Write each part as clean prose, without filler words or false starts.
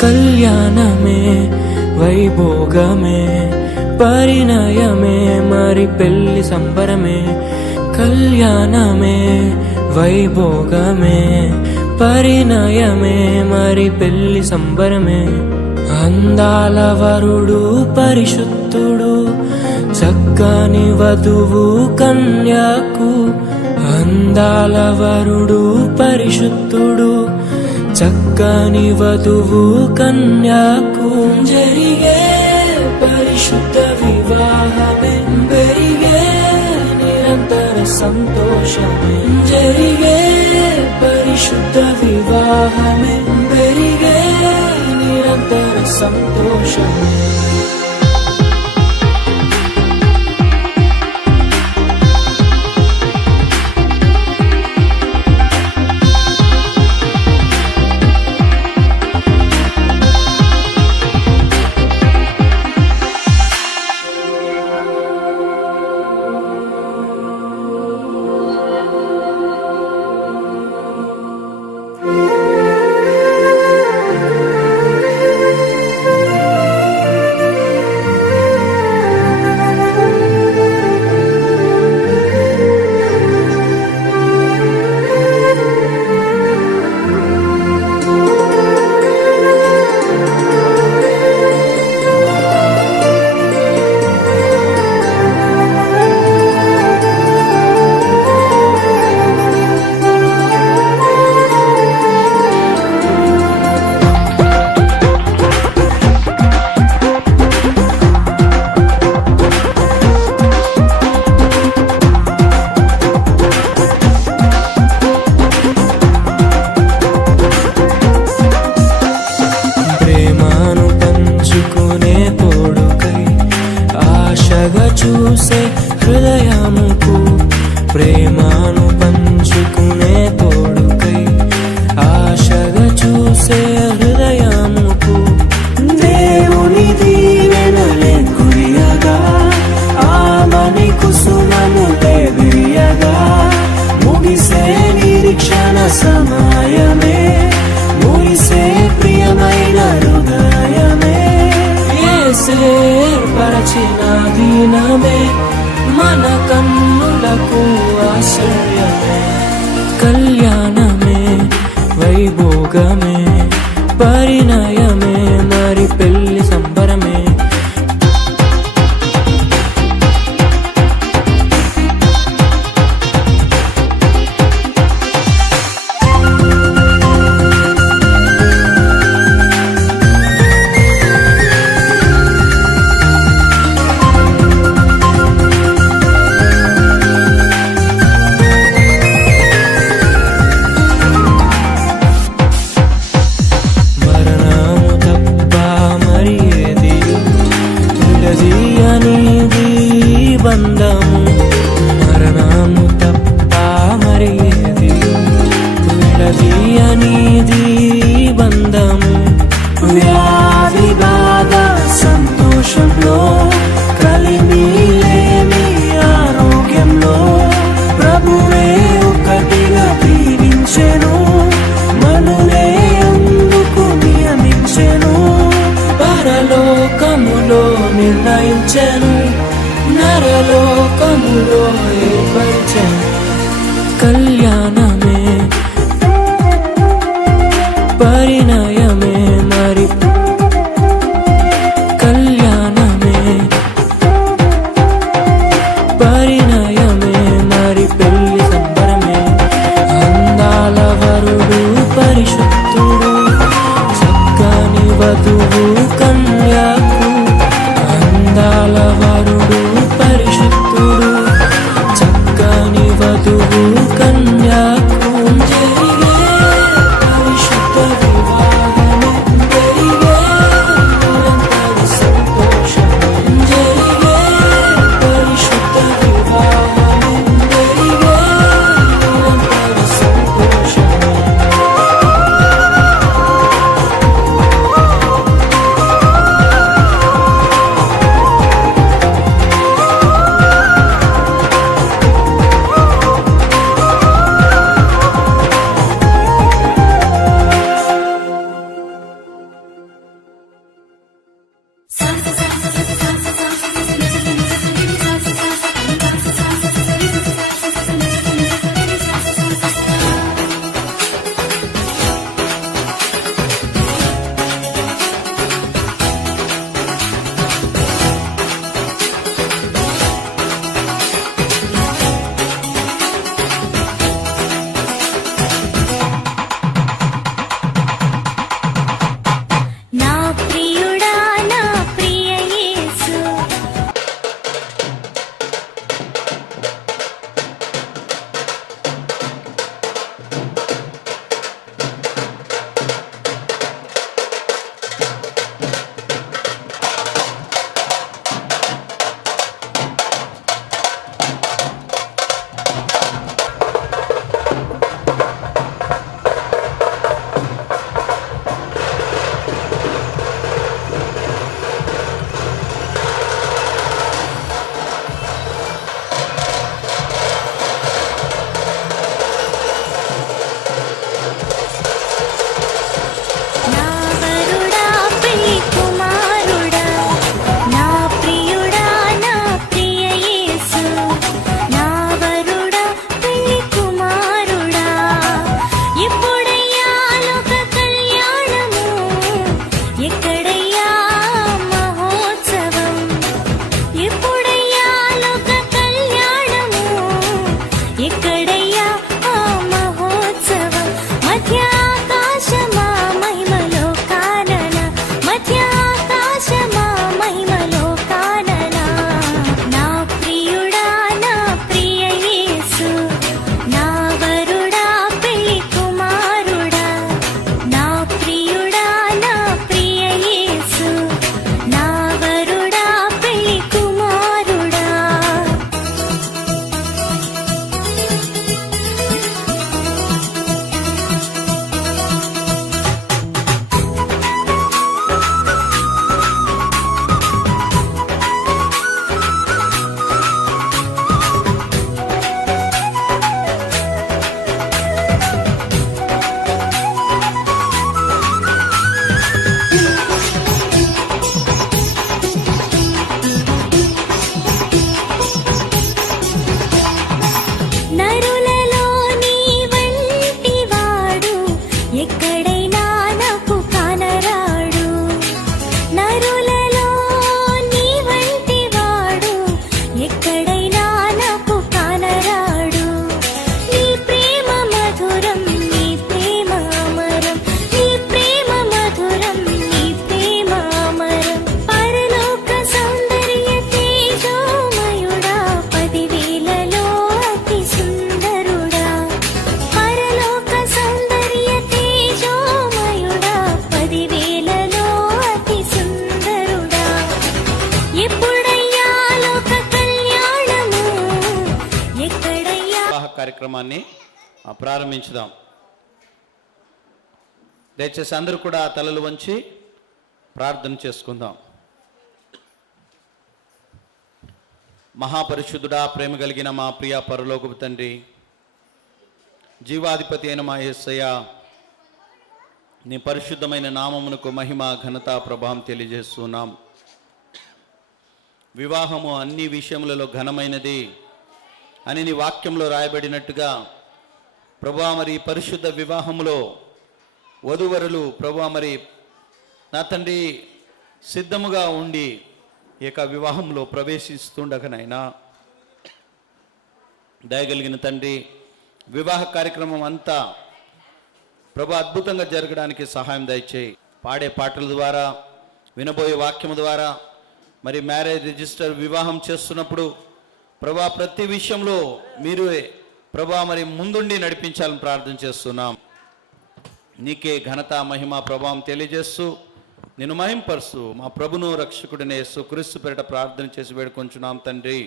కళ్యాణమే వైభోగమే పరిణయమే మరి పెళ్లి సంబరమే కళ్యాణమే వైభోగమే పరిణయమే మరి పెళ్లి సంబరమే అందాల వరుడు పరిశుద్ధుడు చక్కని వధువు కన్యాకు అందాల వరుడు పరిశుద్ధుడు చక్కని వధువు కన్యాకు జరిగే పరిశుద్ధ వివాహమే పెరిగే నిరంతర సంతోషమే జరిగే పరిశుద్ధ వివాహమే పెరిగే నిరంతర సంతోషమే చూసే హృదయముకు ప్రేమను పంచుకునే తోడుకై ఆశగా చూసే హృదయముకు దేవుని దీవెనలే కురియగా ఆమని కుసుమను దేవియగా ముగిసే నిరీక్షణ సమయమే ముగిసే ప్రియమైన హృదయమే ఏర్పరచిన దినమే మన కన్నులకు ఆశ్చర్యమే కళ్యాణమే వైభోగమే పరిణయమే మరి పెళ్లి సంబరమే పంచెను నరలోకములో ఏర్పరిచెను కళ్యాణమే పరిణయమే మరి కళ్యాణమే పరిణయమే మరి పెళ్లి సంబరమే అందాల వరుడు పరిశుద్ధుడు చక్కని వధువు కన్యాకు అందాల వరుడు పరిశుద్ధుడు చక్కని వధువు కన్యాకు జరిగే పరిశుద్ధ వివాహమే జరిగే నిరంతర సంతోషమే జరిగే పరిశుద్ధ వివాహమే జరిగే నిరంతర సంతోషమే కార్యక్రమాన్ని ప్రారంభించుదాం. దయచేసి అందరూ కూడా తలలు వంచి ప్రార్థన చేసుకుందాం. మహాపరిశుద్ధుడా, ప్రేమ కలిగిన మా ప్రియ పరలోకపు తండ్రి, జీవాధిపతి అయిన మా యేసయ్య, నీ పరిశుద్ధమైన నామమునకు మహిమ ఘనత ప్రభావం తెలియజేస్తున్నాం. వివాహము అన్ని విషయములలో ఘనమైనది అని నీ వాక్యంలో రాయబడినట్టుగా ప్రభువా, మరి పరిశుద్ధ వివాహములో వధూవరులు ప్రభువా మరి నా తండ్రి సిద్ధముగా ఉండి ఈ యొక్క వివాహంలో ప్రవేశిస్తుండగనైనా దయగలిగిన తండ్రి వివాహ కార్యక్రమం అంతా ప్రభు అద్భుతంగా జరగడానికి సహాయం దయచేయి. పాడే పాటల ద్వారా, వినబోయే వాక్యము ద్వారా, మరి మ్యారేజ్ రిజిస్టర్ వివాహం చేస్తున్నప్పుడు ప్రభా ప్రతి విషయంలో మీరు ప్రభా మరి ముందుండి నడిపించాలని ప్రార్థన చేస్తున్నాం. నీకే ఘనత మహిమ ప్రభావం తెలియజేస్తూ నిన్ను మహింపరుస్తూ మా ప్రభును రక్షకుడినే యేసుక్రీస్తు పేరిట ప్రార్థన చేసి వేడుకొంచున్నాం తండ్రి,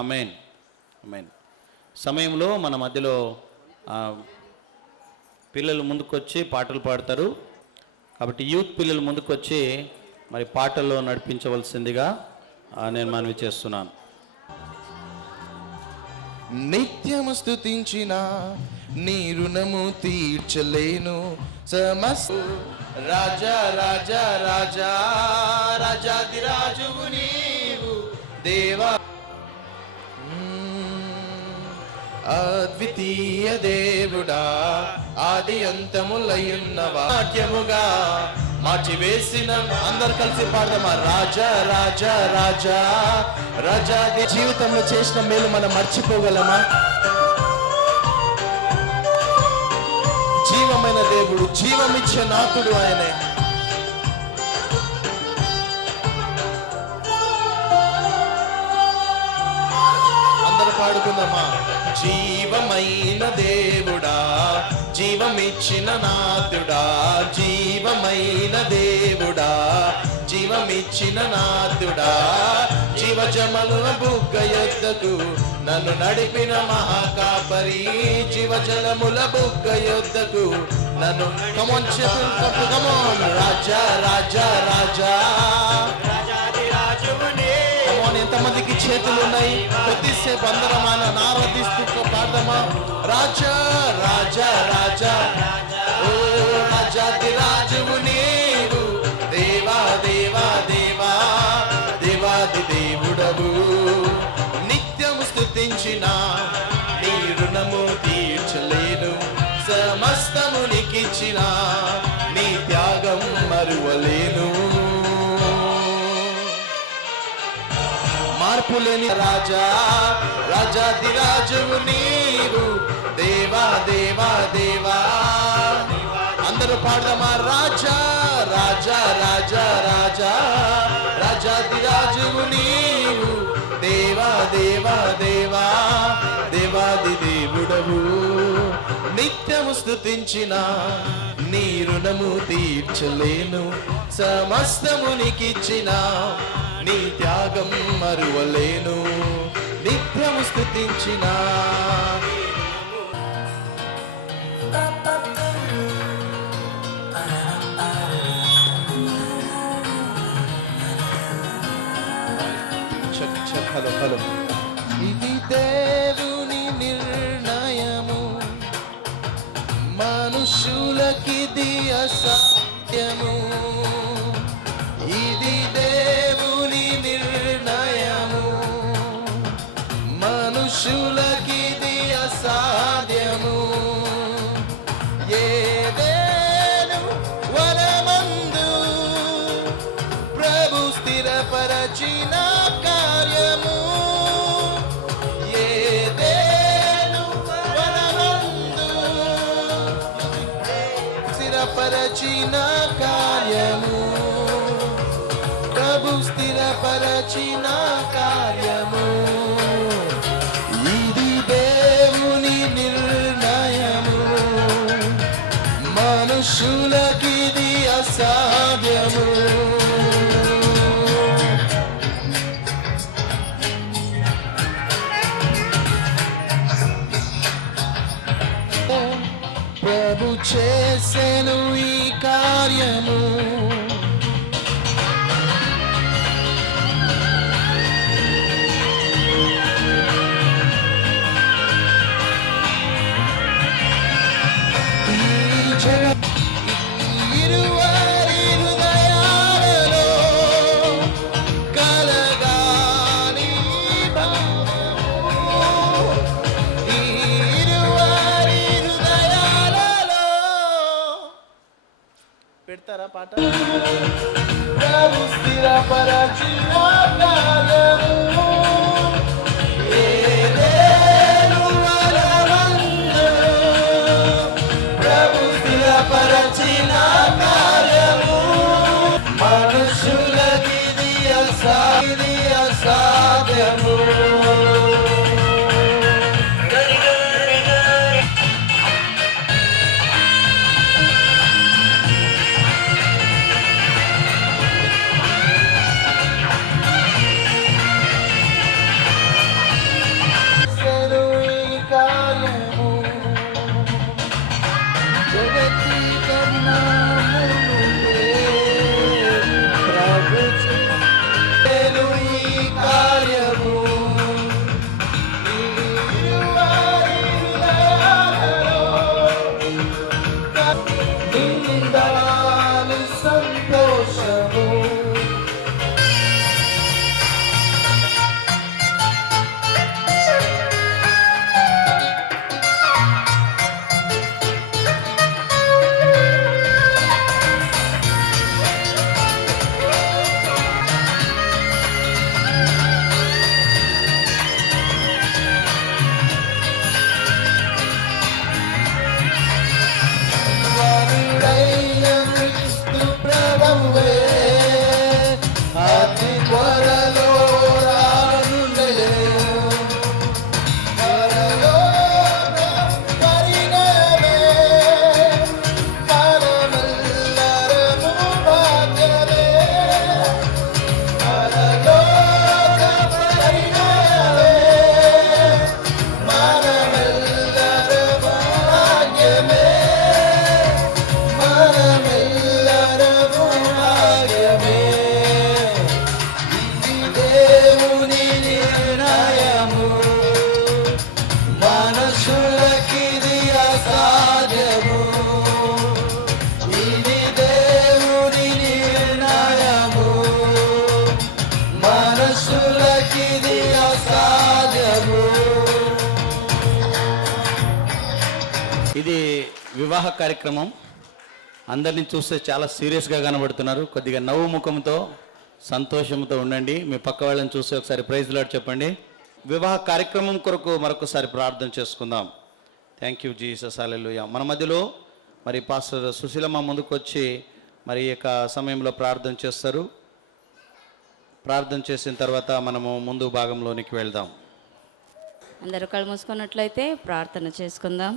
ఆమెన్ ఆమెన్. సమయంలో మన మధ్యలో పిల్లలు ముందుకొచ్చి పాటలు పాడతారు కాబట్టి యూత్ పిల్లలు ముందుకొచ్చి మరి పాటల్లో నడిపించవలసిందిగా నేను మనవి చేస్తున్నాను. నిత్యము స్తుతించిన నీ రుణము తీర్చలేను సమస్త రాజా రాజా రాజా రాజాదిరాజువు నీవు దేవా, అద్వితీయ దేవుడా, ఆది అంతములయున్న వాక్యముగా మార్చివేసిన. అందరు కలిసి పాడదామా? రాజా రాజా రాజా రాజా. జీవితంలో చేసిన మేలు మనం మర్చిపోగలమా? జీవమైన దేవుడు, జీవమిచ్చే నాథుడు ఆయనే. అందరు పాడుకుందామా? జీవమైన దేవుడా, జీవమిచ్చిన నాథుడా, జీవమైన దేవుడా, జీవమిచ్చిన నాథుడా, జీవజమల బుగ్గ యొద్దకు నన్ను నడిపిన మహాకాపరి, జీవజలముల బుగ్గ యొద్దకు నన్ను. కమోన్ చేతులు కొట్టు, కమోన్. రాజా రాజా రాజా కమోన్. ఎంతమందికి చేతులు ఉన్నాయి? కొద్దిసేపు అందరం ఆయన ఆరాధిస్తూ పాడదామా? రాజా రాజా రాజా, ఓ రాజాదిరాజువు నీవు, దేవా దేవా దేవా దేవాది దేవుడవు. నిత్యము స్తుతించిన నీ రుణము తీర్చలేను, సమస్తము నీకిచ్చిన నీ త్యాగం మరువలేను. మార్పులేని రాజా రాజాదిరాజువు నీవు, దేవా దేవా దేవా. అందరూ పాడదామా? రాజా రాజా రాజా రాజా రాజాదిరాజువు నీవు, దేవా దేవా దేవా దేవాది దేవుడవు. నిత్యము స్తుతించిన నీ రుణము తీర్చలేను, సమస్తము నీకిచ్చిన నీ త్యాగం మరువలేను. నిత్యము స్తుతించిన హలో. ఇది దేవుని నిర్ణయము, మనుషులకిది అసాధ్యము. ఇది దేవుని నిర్ణయము, మనుషులకిది అసాధ్యము. ఏదేను వనమందు ప్రభు స్థిరపరచిన కార్యము, ఏదేను వనమందు స్థిరపరచిన కార్యము, ప్రభు స్థిరపరచిన కార్యము. ఇది దేవుని నిర్ణయము, మనుషులకిది అసాధ్యము. ప్రభు చేసెను ఈ కార్యము, ఇరువారి హృదయాలలో కలగాలి పెడతారా పాట? ప్రభు స్థిరపరచిన కార్యము ఏలేలు వరమందు. ప్రభు స్థిరపరచిన కార్యము మనుషులకిది అసాధ్యము. సంతోషము వారుడైన క్రీస్తు ప్రభువే అతి త్వరలో రానుండెను. త్వరలో పరిణయమే మనమెల్లరము భాగ్యమే. త్వరలో పరిణయమే మనమెల్లరము భాగ్యమే. మనమెల్లరము భాగ్యమే. ఇది దేవుని నిర్ణయము, మనుషులకిది అసాధ్యము. ఇది దేవుని నిర్ణయము, మనుషులకిది అసాధ్యము. ఇది వివాహ కార్యక్రమం. అందరిని చూస్తే చాలా సీరియస్గా కనబడుతున్నారు. కొద్దిగా నవ్వు ముఖంతో సంతోషంతో ఉండండి. మీ పక్క వాళ్ళని చూసి ఒకసారి ప్రైజ్ లార్డ్ చెప్పండి. వివాహ కార్యక్రమం కొరకు మరొకసారి ప్రార్థన చేసుకుందాం. థ్యాంక్ యూ జీసస్, హల్లెలూయా. మన మధ్యలో మరి పాస్టర్ సుశీలమ్మ ముందుకు వచ్చి మరి ఈ యొక్క సమయంలో ప్రార్థన చేస్తారు. ప్రార్థన చేసిన తర్వాత మనము ముందు భాగంలోనికి వెళ్దాం. అందరూ కళ్ళు మూసుకున్నట్లయితే ప్రార్థన చేసుకుందాం.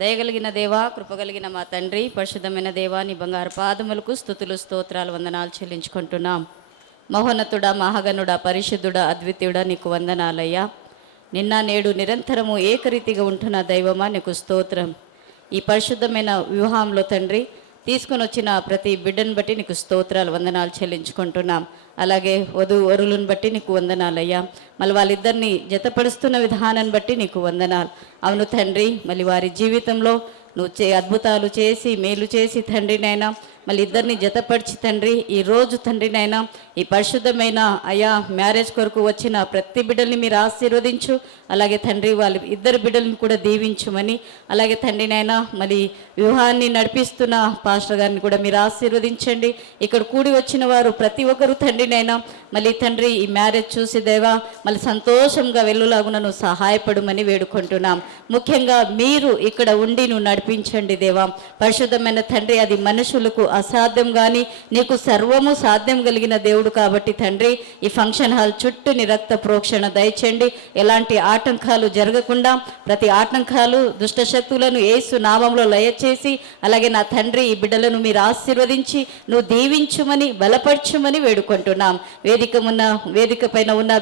దయగలిగిన దేవా, కృపగలిగిన మా తండ్రి, పరిశుద్ధమైన దేవా, నీ బంగారు పాదములకు స్తుతులు స్తోత్రాలు వందనాలు చెల్లించుకుంటున్నాం. మహోన్నతుడా, మహాగణుడా, పరిశుద్ధుడా, అద్వితీయుడా, నీకు వందనాలయ్యా. నిన్న నేడు నిరంతరము ఏకరీతిగా ఉంటున్న దైవమా నీకు స్తోత్రం. ఈ పరిశుద్ధమైన వివాహంలో తండ్రి తీసుకొని వచ్చిన ప్రతి బిడ్డను బట్టి నీకు స్తోత్రాలు వందనాలు చెల్లించుకుంటున్నాం. అలాగే వరులను బట్టి నీకు వందనాలయ్యా. మళ్ళీ వాళ్ళిద్దరిని జతపరుస్తున్న విధానాన్ని బట్టి నీకు వందనాలు. అవును తండ్రి, మళ్ళీ వారి జీవితంలో నువ్వు అద్భుతాలు చేసి మేలు చేసి తండ్రినైనా మళ్ళీ ఇద్దరిని జతపరిచి తండ్రి ఈరోజు తండ్రినైనా ఈ పరిశుద్ధమైన అయా మ్యారేజ్ కొరకు వచ్చిన ప్రతి బిడ్డల్ని మీరు ఆశీర్వదించు. అలాగే తండ్రి వాళ్ళ ఇద్దరు బిడ్డలను కూడా దీవించుమని, అలాగే తండ్రినైనా మరి వివాహాన్ని నడిపిస్తున్న పాస్టర్ గారిని కూడా మీరు ఆశీర్వదించండి. ఇక్కడ కూడి వచ్చిన వారు ప్రతి ఒక్కరు తండ్రినైనా మళ్ళీ తండ్రి ఈ మ్యారేజ్ చూసి దేవా మళ్ళీ సంతోషంగా వెళ్ళులాగున నువ్వు సహాయపడమని వేడుకుంటున్నాం. ముఖ్యంగా మీరు ఇక్కడ ఉండి నువ్వు నడిపించండి దేవా. పరిశుద్ధమైన తండ్రి, అది మనుషులకు అసాధ్యం కానీ నీకు సర్వము సాధ్యం కలిగిన దేవుడు కాబట్టి తండ్రి ఈ ఫంక్షన్ హాల్ చుట్టూ నీ రక్త ప్రోక్షణ దయచేయండి. ఎలాంటి ఆటంకాలు జరగకుండా ప్రతి ఆటంకాలు దుష్టశక్తులను యేసు నామంలో లయచేసి, అలాగే నా తండ్రి ఈ బిడ్డలను మీరు ఆశీర్వదించి నువ్వు దీవించుమని బలపరచుమని వేడుకుంటున్నాం. వేదిక పైన ఉన్న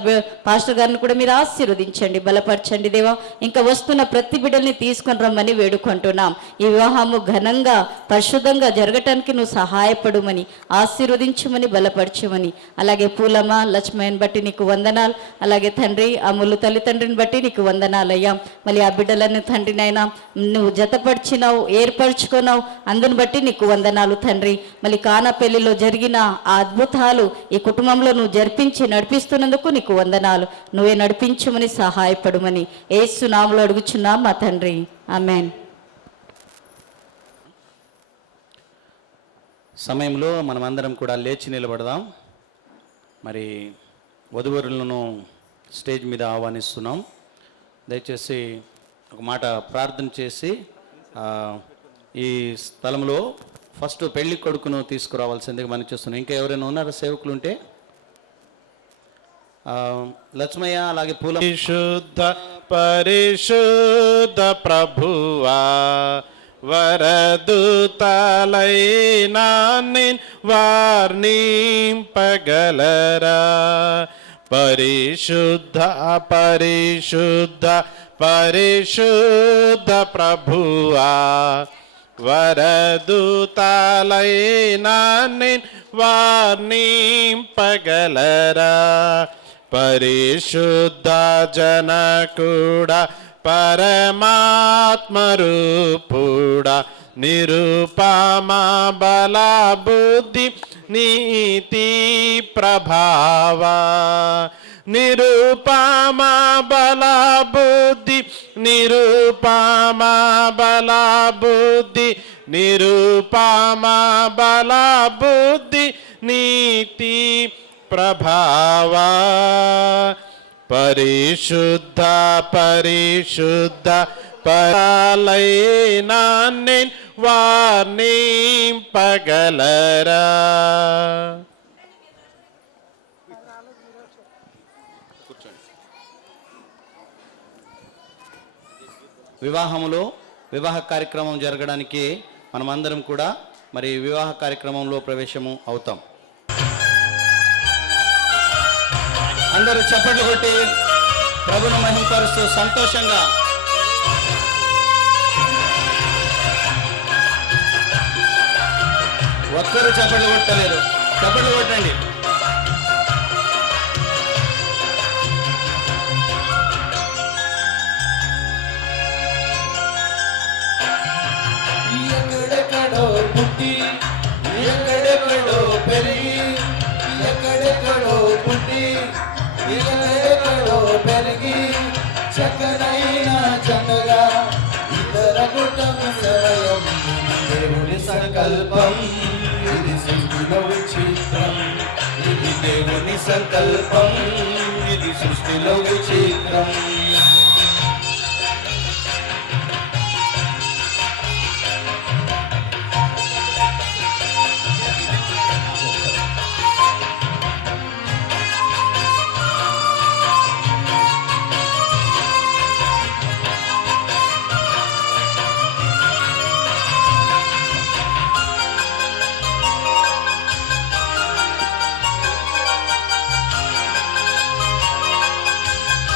పాస్టర్ గారిని కూడా మీరు ఆశీర్వదించండి, బలపరచండి దేవా. ఇంకా వస్తున్న ప్రతి బిడ్డల్ని తీసుకొని రమ్మని వేడుకుంటున్నాం. ఈ వివాహము ఘనంగా పరిశుద్ధంగా జరగటానికి నువ్వు సహాయపడుమని ఆశీర్వదించుమని బలపరచుమని, అలాగే పూలమ్మ లక్ష్మయ్యని బట్టి నీకు వందనాలు. అలాగే తండ్రి అమ్ములు తల్లిదండ్రిని బట్టి నీకు వందనాలయ్యా. మళ్ళీ ఆ బిడ్డలను తండ్రినైనా నువ్వు జతపరిచినావు, ఏర్పరచుకున్నావు, అందుని బట్టి నీకు వందనాలు తండ్రి. మళ్ళీ కానా పెళ్లిలో జరిగిన ఆ అద్భుతాలు ఈ కుటుంబంలో నువ్వు జరిపించి నడిపిస్తున్నందుకు నీకు వందనాలు. నువ్వే నడిపించుమని సహాయపడుమని యేసు నామములో అడుగుచున్నాం మా తండ్రి, ఆమేన్. సమయంలో మనమందరం కూడా లేచి నిలబడదాం. మరి వధువరులను స్టేజ్ మీద ఆహ్వానిస్తున్నాం. దయచేసి ఒక మాట ప్రార్థన చేసి ఈ స్థలంలో ఫస్ట్ పెళ్లి కొడుకును తీసుకురావాల్సిందిగా మనం చేస్తున్నాం. ఇంకా ఎవరైనా ఉన్నారా సేవకులు ఉంటే? లక్ష్మయ్య, అలాగే పూల. పరిశుద్ధ పరిశుద్ధ ప్రభువా, వరదూతలైనా వర్ణింపగలరా? పరిశుద్ధ పరిశుద్ధ పరిశుద్ధ ప్రభువా, వరదూతలైనా వర్ణింపగలరా? పరిశుద్ధ జనకుడా, పరమాత్మరూపుడా, నిరుపమా బల బుద్ధి నీతి ప్రభావా, నిరుపమా బల బుద్ధి, నిరుపమా బల బుద్ధి, నిరుపమా బల బుద్ధి నీతి ప్రభావా. పరిశుద్ధ పరిశుద్ధ పరాలైనా వర్ణింపగలరా? వివాహములో వివాహ కార్యక్రమం జరగడానికి మనమందరం కూడా మరి వివాహ కార్యక్రమంలో ప్రవేశము అవుతాం. అందరూ చప్పట్లు కొట్టి ప్రభును మహిమపరుస్తూ సంతోషంగా ఒక్కరు చప్పట్లు కొట్టలేరు, చప్పట్లు కొట్టండి. ఎక్కడెక్కడో పుట్టి, ఎక్కడెక్కడో పెరిగి, ఎక్కడెక్కడో పుట్టి, ఎక్కడెక్కడో పెరిగి, చక్కనైన చక్కగా ఇతర కుటుంబ సమయం. దేవుని సంకల్పం ఇది సృష్టిలో విచిత్రం, ఇది దేవుని సంకల్పం ఇది సృష్టిలో విచిత్రం.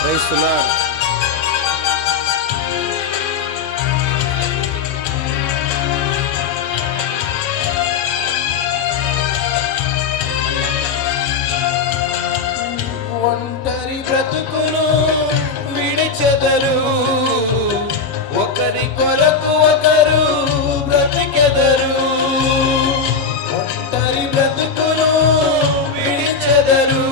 Praise the Lord. ఒంటరి బ్రతుకును విడిచెదరు, ఒకరి కొరకు ఒకరు బ్రతికెదరు. ఒంటరి బ్రతుకును విడిచెదరు,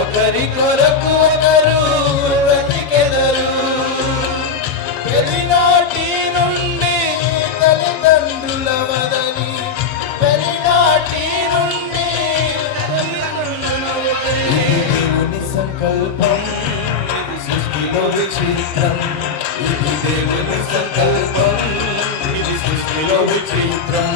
ఒకరి కొరకు ఒకరు బ్రతికెదరు. పెరినాటి నుండి తల్లిదండ్రుల వదని, పెరినాటి నుండి దేవుని సంకల్పం ఇది సృష్టిలో విచిత్రం, ఇది దేవుని సంకల్పం ఇది సృష్టిలో విచిత్రం.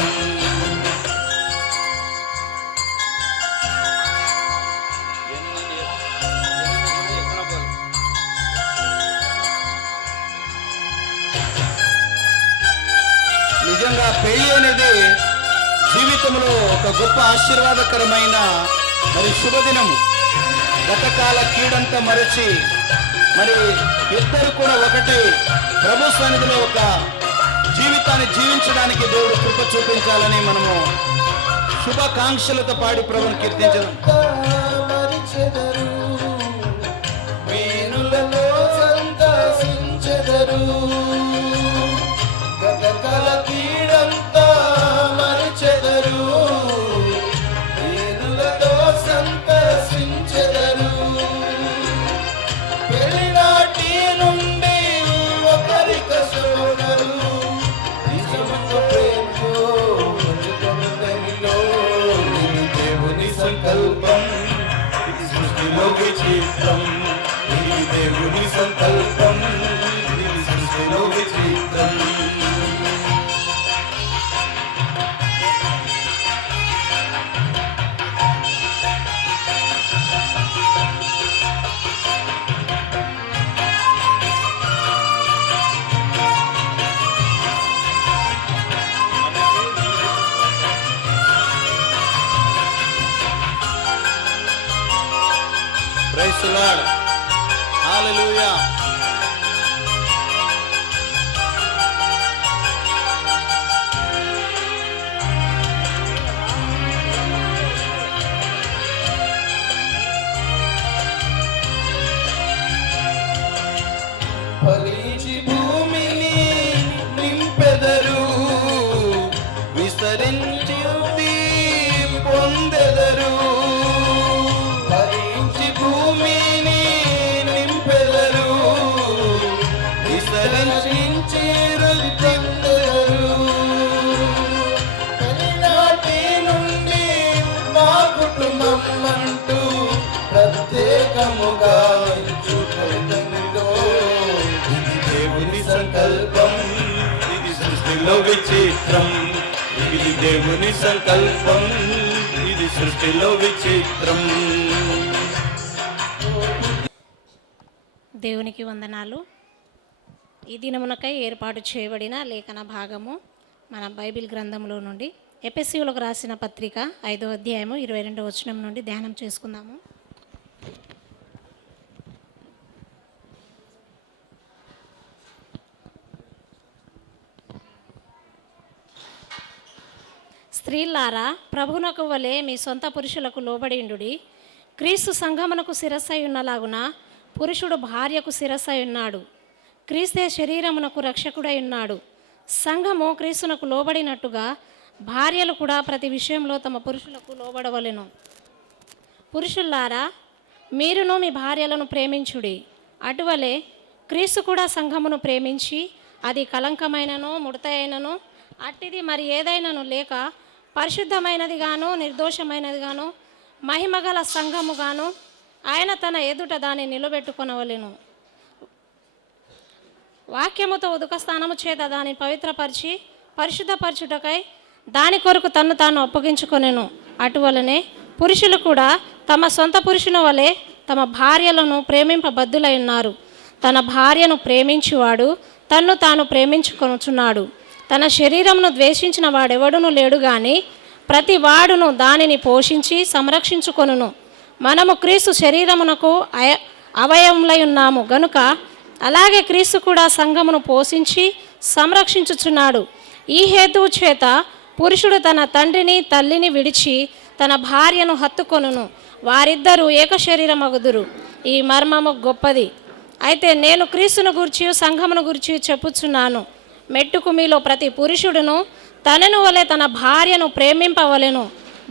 నిజంగా పెళ్లి అనేది జీవితంలో ఒక గొప్ప ఆశీర్వాదకరమైన మరి శుభదినము. గతకాల కీడంతా మరచి మరి ఇద్దరు కూడా ఒకటి ప్రభు సన్నిధిలో ఒక జీవితాన్ని జీవించడానికి దేవుడు కృప చూపించాలని మనము శుభాకాంక్షలతో పాడి ప్రభుని కీర్తించడం. మరిచెదరు, వీరులలో సంతసించెదరు, గతకాల కీడంతా మరిచెదరు, వీరులతో సంతసించెదరు. పెళ్లినాటి నుండి ఒకరిక సోదరు, నిజముగా ప్రేమతో ప్రైజ్ ది లార్డ్. హల్లెలూయా. ఫలించి భూమిని నింపెదరు, విస్తరించి పొందెదరు. ఫలించి భూమిని నింపెదరు, విస్తరించి పొందెదరు. తొలినాటి నుండి మా కుటుంబం అంటూ ప్రత్యేకముగా ఎంచుకొనుటో ఇది దేవుని సంకల్పం, ఇది సృష్టిలో విచిత్రం. ఇది దేవుని సంకల్పం, ఇది సృష్టిలో విచిత్రం. దేవునికి వందనాలు. ఈ దినమునకై ఏర్పాటు చేయబడిన లేఖన భాగము మన బైబిల్ గ్రంథంలో నుండి ఎఫెసీయులకు రాసిన పత్రిక 5వ అధ్యాయము 22వ వచనం నుండి ధ్యానం చేసుకుందాము. స్త్రీలారా, ప్రభువునకు వలె మీ సొంత పురుషులకు లోబడిండుడి. క్రీస్తు సంఘమునకు శిరస్సై ఉన్నలాగున పురుషుడు భార్యకు శిరస్సై ఉన్నాడు. క్రీస్తే శరీరమునకు రక్షకుడై ఉన్నాడు. సంఘము క్రీస్తునకు లోబడినట్టుగా భార్యలు కూడా ప్రతి విషయంలో తమ పురుషులకు లోబడవలెను. పురుషుల్లారా, మీరును మీ భార్యలను ప్రేమించుడి. అటువలే క్రీస్తు కూడా సంఘమును ప్రేమించి అది కలంకమైనను ముడత అయినను అట్టిది మరి ఏదైనాను లేక పరిశుద్ధమైనదిగాను నిర్దోషమైనదిగాను మహిమగల సంఘముగాను ఆయన తన ఎదుట దాన్ని నిలబెట్టుకొనవలెను. వాక్యముతో ఉదక స్థానము చేత దాన్ని పవిత్రపరిచి పరిశుద్ధపరచుటకై దాని కొరకు తన్ను తాను అప్పగించుకొనెను. అటువలనే పురుషులు కూడా తమ సొంత పురుషుని వలె తమ భార్యలను ప్రేమింపబద్ధులై ఉన్నారు. తన భార్యను ప్రేమించువాడు తన్ను తాను ప్రేమించుకొనుచున్నాడు. తన శరీరమును ద్వేషించిన వాడెవడును లేడు గాని ప్రతి వాడును దానిని పోషించి సంరక్షించుకొనును. మనము క్రీస్తు శరీరమునకు అవయవములై ఉన్నాము గనుక అలాగే క్రీస్తు కూడా సంఘమును పోషించి సంరక్షించుచున్నాడు. ఈ హేతువు చేత పురుషుడు తన తండ్రిని తల్లిని విడిచి తన భార్యను హత్తుకొనును, వారిద్దరూ ఏక శరీరమగుదురు. ఈ మర్మము గొప్పది. అయితే నేను క్రీస్తును గూర్చి సంఘమును గూర్చి చెప్పుచున్నాను. మెట్టుకు మీలో ప్రతి పురుషుడును తనను వలె తన భార్యను ప్రేమింపవలెను.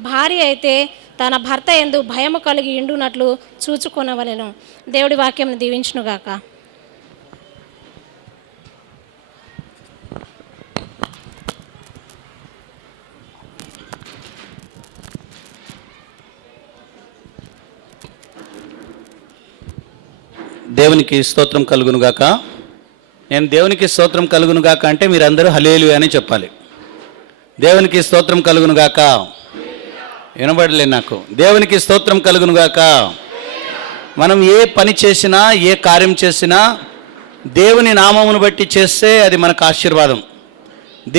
భార్య అయితే తన భర్త యందు భయము కలిగి ఇండునట్లు చూచుకొనవలెను. దేవుడి వాక్యం దీవించునుగాక. దేవునికి స్తోత్రం కలుగునుగాక. నేను దేవునికి స్తోత్రం కలుగునుగాక అంటే మీరందరూ హల్లెలూయా అని చెప్పాలి. దేవునికి స్తోత్రం కలుగునుగాక. వినబడలే నాకు. దేవునికి స్తోత్రం కలుగునుగాక. మనం ఏ పని చేసినా ఏ కార్యం చేసినా దేవుని నామమును బట్టి చేస్తే అది మనకు ఆశీర్వాదం.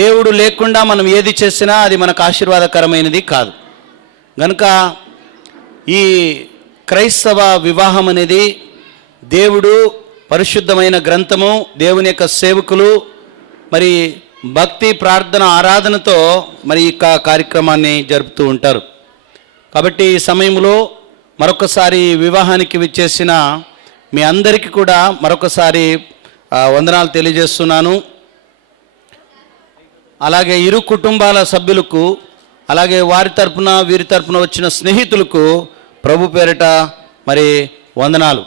దేవుడు లేకుండా మనం ఏది చేసినా అది మనకు ఆశీర్వాదకరమైనది కాదు. కనుక ఈ క్రైస్తవ వివాహం అనేది దేవుడు పరిశుద్ధమైన గ్రంథము, దేవుని యొక్క సేవకులు మరి భక్తి ప్రార్థన ఆరాధనతో మరి ఈ కార్యక్రమాన్ని జరుపుతూ ఉంటారు. కాబట్టి ఈ సమయంలో మరొకసారి వివాహానికి విచ్చేసిన మీ అందరికీ కూడా మరొకసారి వందనాలు తెలియజేస్తున్నాను. అలాగే ఇరు కుటుంబాల సభ్యులకు, అలాగే వారి తరపున వీరి తరపున వచ్చిన స్నేహితులకు ప్రభు పేరిట మరి వందనాలు.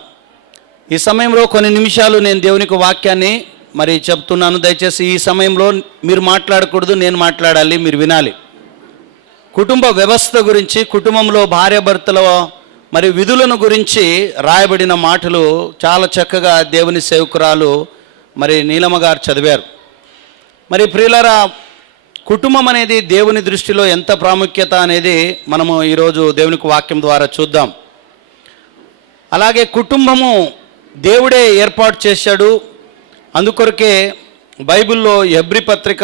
ఈ సమయంలో కొన్ని నిమిషాలు నేను దేవునికి వాక్యాన్ని మరి చెప్తున్నాను. దయచేసి ఈ సమయంలో మీరు మాట్లాడకూడదు, నేను మాట్లాడాలి, మీరు వినాలి. కుటుంబ వ్యవస్థ గురించి, కుటుంబంలో భార్యాభర్తల మరి విధులను గురించి రాయబడిన మాటలు చాలా చక్కగా దేవుని సేవకురాలు మరి నీలమ్మ గారు చదివారు. మరి ప్రియులారా, కుటుంబం అనేది దేవుని దృష్టిలో ఎంత ప్రాముఖ్యత అనేది మనము ఈరోజు దేవునికి వాక్యం ద్వారా చూద్దాం. అలాగే కుటుంబము దేవుడే ఏర్పాటు చేశాడు. అందుకొరకే బైబిల్లో హెబ్రీ పత్రిక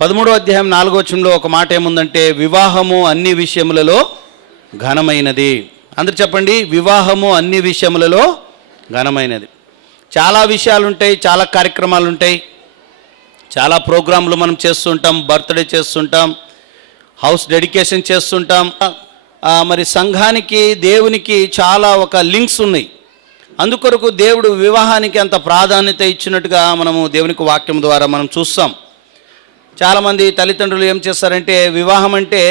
13వ అధ్యాయం 4వ వచనంలో ఒక మాట ఏముందంటే, వివాహము అన్ని విషయములలో ఘనమైనది. అందరు చెప్పండి, వివాహము అన్ని విషయములలో ఘనమైనది. చాలా విషయాలు ఉంటాయి, చాలా కార్యక్రమాలు ఉంటాయి, చాలా ప్రోగ్రాంలు మనం చేస్తుంటాం, బర్త్డే చేస్తుంటాం, హౌస్ డెడికేషన్ చేస్తుంటాం. మరి సంఘానికి దేవునికి చాలా ఒక లింక్స్ ఉన్నాయి. అందుకొరకు దేవుడు వివాహానికి అంత ప్రాధాన్యత ఇచ్చినట్టుగా మనము దేవునికి వాక్యం ద్వారా మనం చూస్తాం. చాలామంది తల్లిదండ్రులు ఏం చేస్తారంటే, వివాహం అంటే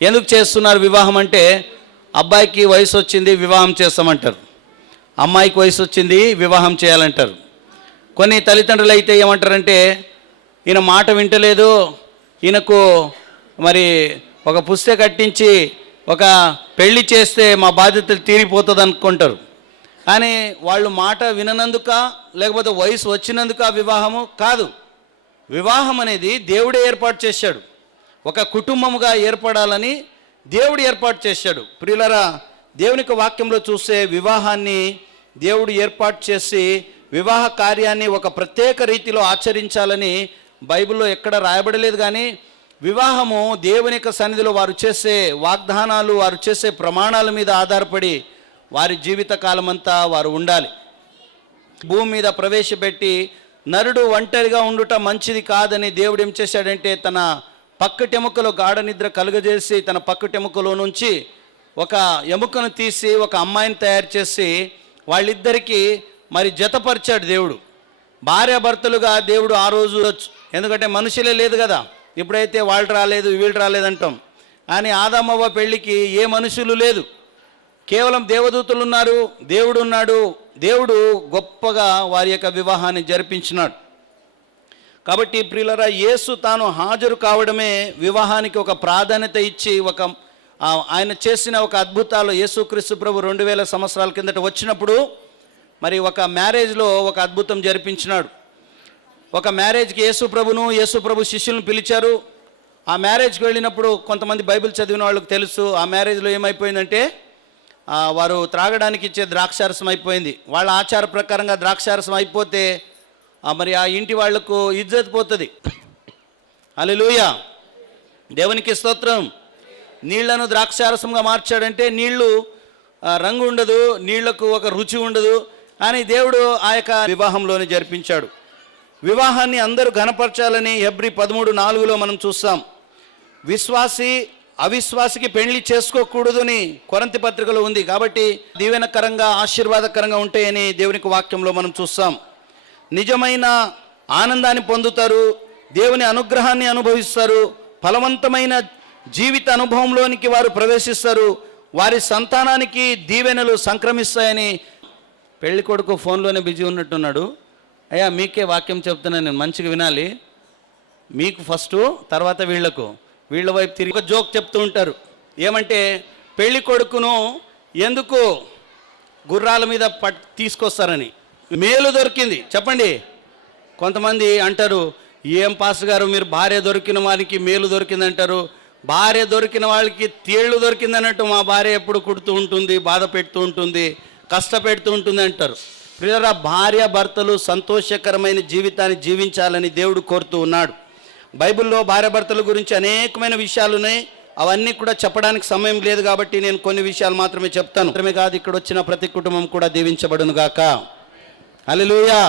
ఎందుకు చేస్తున్నారు? వివాహం అంటే అబ్బాయికి వయసు వచ్చింది వివాహం చేస్తామంటారు, అమ్మాయికి వయసు వచ్చింది వివాహం చేయాలంటారు. కొన్ని తల్లిదండ్రులు అయితే ఏమంటారంటే, ఈయన మాట వింటలేదు, ఈయనకు మరి ఒక పుస్తకం కట్టించి ఒక పెళ్లి చేస్తే మా బాధ్యతలు తీరిపోతుంది అనుకుంటారు. కానీ వాళ్ళు మాట విననందుక లేకపోతే వయసు వచ్చినందుక వివాహము కాదు. వివాహం అనేది దేవుడే ఏర్పాటు చేశాడు. ఒక కుటుంబముగా ఏర్పడాలని దేవుడు ఏర్పాటు చేశాడు. ప్రియులరా, దేవునికి వాక్యంలో చూస్తే వివాహాన్ని దేవుడు ఏర్పాటు చేసి వివాహ కార్యాన్ని ఒక ప్రత్యేక రీతిలో ఆచరించాలని బైబిల్లో ఎక్కడ రాయబడలేదు. కానీ వివాహము దేవుని యొక్క సన్నిధిలో వారు చేసే వాగ్దానాలు, వారు చేసే ప్రమాణాల మీద ఆధారపడి వారి జీవిత కాలమంతా వారు ఉండాలి. భూమి మీద ప్రవేశపెట్టి నరుడు ఒంటరిగా ఉండుట మంచిది కాదని దేవుడు ఏం చేశాడంటే, తన పక్కటెముకలో గాఢ నిద్ర కలుగజేసి తన పక్కటెముకలో నుంచి ఒక ఎముకను తీసి ఒక అమ్మాయిని తయారు చేసి వాళ్ళిద్దరికీ మరి జతపరిచాడు దేవుడు. భార్యాభర్తలుగా దేవుడు ఆ రోజు, ఎందుకంటే మనుషులే లేదు కదా, ఇప్పుడైతే వాళ్ళు రాలేదు వీళ్ళు రాలేదంటాం. కానీ ఆదామవ్వ పెళ్ళికి ఏ మనుషులు లేదు, కేవలం దేవదూతలు ఉన్నారు, దేవుడు ఉన్నాడు. దేవుడు గొప్పగా వారి యొక్క వివాహాన్ని జరిపించినాడు. కాబట్టి ప్రియులరా, యేసు తాను హాజరు కావడమే వివాహానికి ఒక ప్రాధాన్యత ఇచ్చి ఆయన చేసిన ఒక అద్భుతాలు. యేసుక్రీస్తు ప్రభు 2000 సంవత్సరాల కిందట వచ్చినప్పుడు మరి ఒక మ్యారేజ్లో ఒక అద్భుతం జరిపించినాడు. ఒక మ్యారేజ్కి యేసు ప్రభు శిష్యులను పిలిచారు. ఆ మ్యారేజ్కి వెళ్ళినప్పుడు కొంతమంది బైబిల్ చదివిన వాళ్ళకి తెలుసు, ఆ మ్యారేజ్లో ఏమైపోయిందంటే వారు త్రాగడానికి ఇచ్చే ద్రాక్షారసం అయిపోయింది. వాళ్ళ ఆచార ప్రకారంగా ద్రాక్షారసం అయిపోతే మరి ఆ ఇంటి వాళ్లకు ఇజ్జత్ పోతుంది. హల్లెలూయా, దేవునికి స్తోత్రం. నీళ్లను ద్రాక్షారసంగా మార్చాడంటే నీళ్లు రంగు ఉండదు, నీళ్లకు ఒక రుచి ఉండదు. కానీ దేవుడు ఆ యొక్క వివాహంలోనే జరిపించాడు. వివాహాన్ని అందరూ ఘనపరచాలని హెబ్రీ 13:4 మనం చూస్తాం. విశ్వాసి అవిశ్వాసికి పెళ్లి చేసుకోకూడదు అని కొరింథీ పత్రికలో ఉంది. కాబట్టి దీవెనకరంగా ఆశీర్వాదకరంగా ఉంటాయని దేవునికి వాక్యంలో మనం చూస్తాం. నిజమైన ఆనందాన్ని పొందుతారు, దేవుని అనుగ్రహాన్ని అనుభవిస్తారు, ఫలవంతమైన జీవిత అనుభవంలోనికి వారు ప్రవేశిస్తారు, వారి సంతానానికి దీవెనలు సంక్రమిస్తాయని. పెళ్లి కొడుకు ఫోన్లోనే బిజీ ఉన్నట్టున్నాడు. అయ్యా మీకే వాక్యం చెప్తున్నాను నేను, మంచిగా వినాలి. మీకు ఫస్ట్, తర్వాత వీళ్ళ వైపు తిరిగి ఒక జోక్ చెప్తూ ఉంటారు. ఏమంటే, పెళ్లి కొడుకును ఎందుకు గుర్రాల మీద తీసుకొస్తారని. మేలు దొరికింది చెప్పండి. కొంతమంది అంటారు, ఏం పాస్టర్ గారు మీరు భార్య దొరికిన వారికి మేలు దొరికిందంటారు. భార్య దొరికిన వాళ్ళకి తేళ్లు దొరికిందన్నట్టు మా భార్య ఎప్పుడు కుడుతూ ఉంటుంది, బాధ పెడుతూ ఉంటుంది, కష్టపెడుతూ ఉంటుంది అంటారు. ప్రియరా, భార్య భర్తలు సంతోషకరమైన జీవితాన్ని జీవించాలని దేవుడు కోరుతూ ఉన్నాడు. బైబిల్లో భార్య భర్తల గురించి అనేకమైన విషయాలు ఉన్నాయి. అవన్నీ కూడా చెప్పడానికి సమయం లేదు కాబట్టి నేను కొన్ని విషయాలు మాత్రమే చెప్తాను. మాత్రమే కాదు, ఇక్కడ వచ్చిన ప్రతి కుటుంబం కూడా దీవించబడును గాక. హల్లెలూయా,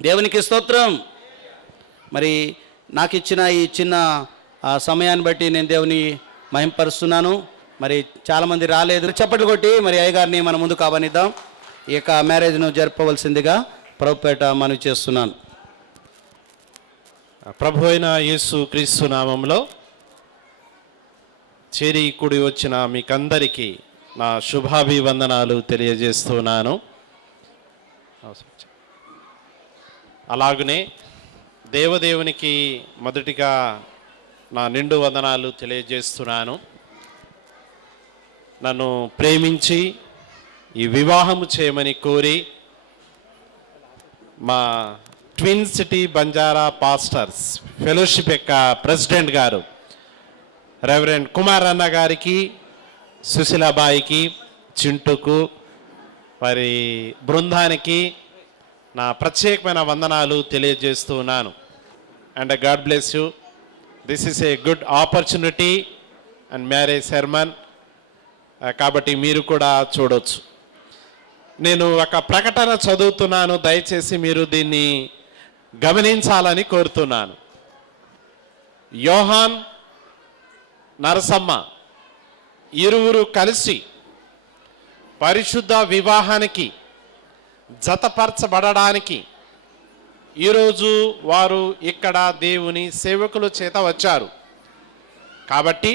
దేవునికి స్తోత్రం. మరి నాకు ఇచ్చిన ఈ చిన్న సమయాన్ని బట్టి నేను దేవుని మహింపరుస్తున్నాను. మరి చాలామంది రాలేదు, చప్పట్లు కొట్టి మరి అయ్యగారిని మన ముందుకు ఆహ్వానిద్దాం. ఈ యొక్క మ్యారేజ్ను జరపవలసిందిగా ప్రభుపేట మనవి చేస్తున్నాను. ప్రభు అయిన యేసు క్రీస్తు నామంలో చేరి కూడి వచ్చిన మీకందరికీ నా శుభాభివందనాలు తెలియజేస్తున్నాను. అలాగనే దేవదేవునికి మొదటిగా నా నిండు వందనాలు తెలియజేస్తున్నాను. నన్ను ప్రేమించి ఈ వివాహము చేయమని కోరి మా twin city Banjara pastors fellowship యొక్క ప్రెసిడెంట్ గారు రెవరెండ్ కుమార్ అన్న గారికి, సుశీలాబాయికి, చింటుకు, వారి బృందానికి నా ప్రత్యేకమైన వందనాలు తెలియజేస్తున్నాను. And God bless you. This is a good opportunity and marriage sermon. కాబట్టి మీరు కూడా చూడొచ్చు. నేను ఒక ప్రకటన చదువుతున్నాను, దయచేసి మీరు దీన్ని గమనించాలని కోరుతున్నాను. యోహాన్, నరసమ్మ ఇరువురు కలిసి పరిశుద్ధ వివాహానికి జతపరచబడడానికి ఈరోజు వారు ఇక్కడ దేవుని సేవకుల చేత వచ్చారు. కాబట్టి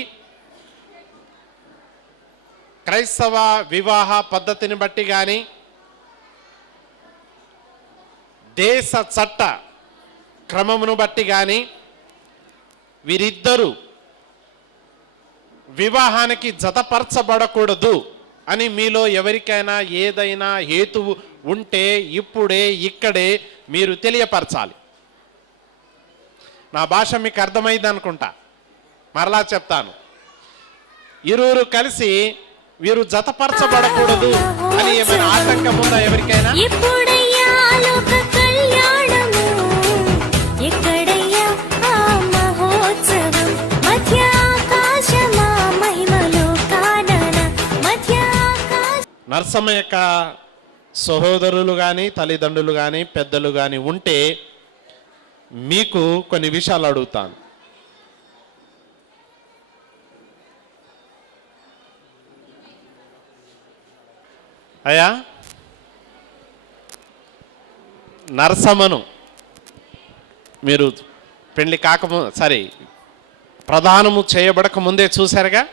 క్రైస్తవ వివాహ పద్ధతిని బట్టి కానీ దేశ చట్ట క్రమమును బట్టి కానీ వీరిద్దరూ వివాహానికి జతపరచబడకూడదు అని మీలో ఎవరికైనా ఏదైనా హేతువు ఉంటే ఇప్పుడే ఇక్కడే మీరు తెలియపరచాలి. నా భాష మీకు అర్థమైంది అనుకుంటా, మరలా చెప్తాను. ఇరువురు కలిసి వీరు జతపరచబడకూడదు అని ఏమైనా ఆటంకం ఉందా ఎవరికైనా? నరసమ్మ యొక్క సహోదరులు కానీ తల్లిదండ్రులు కానీ పెద్దలు కానీ ఉంటే మీకు కొన్ని విషయాలు అడుగుతాను. అయ్యా, నరసమ్మను మీరు పెళ్లి కాకముందు సరే ప్రధానము చేయబడక ముందే చూశారుగా?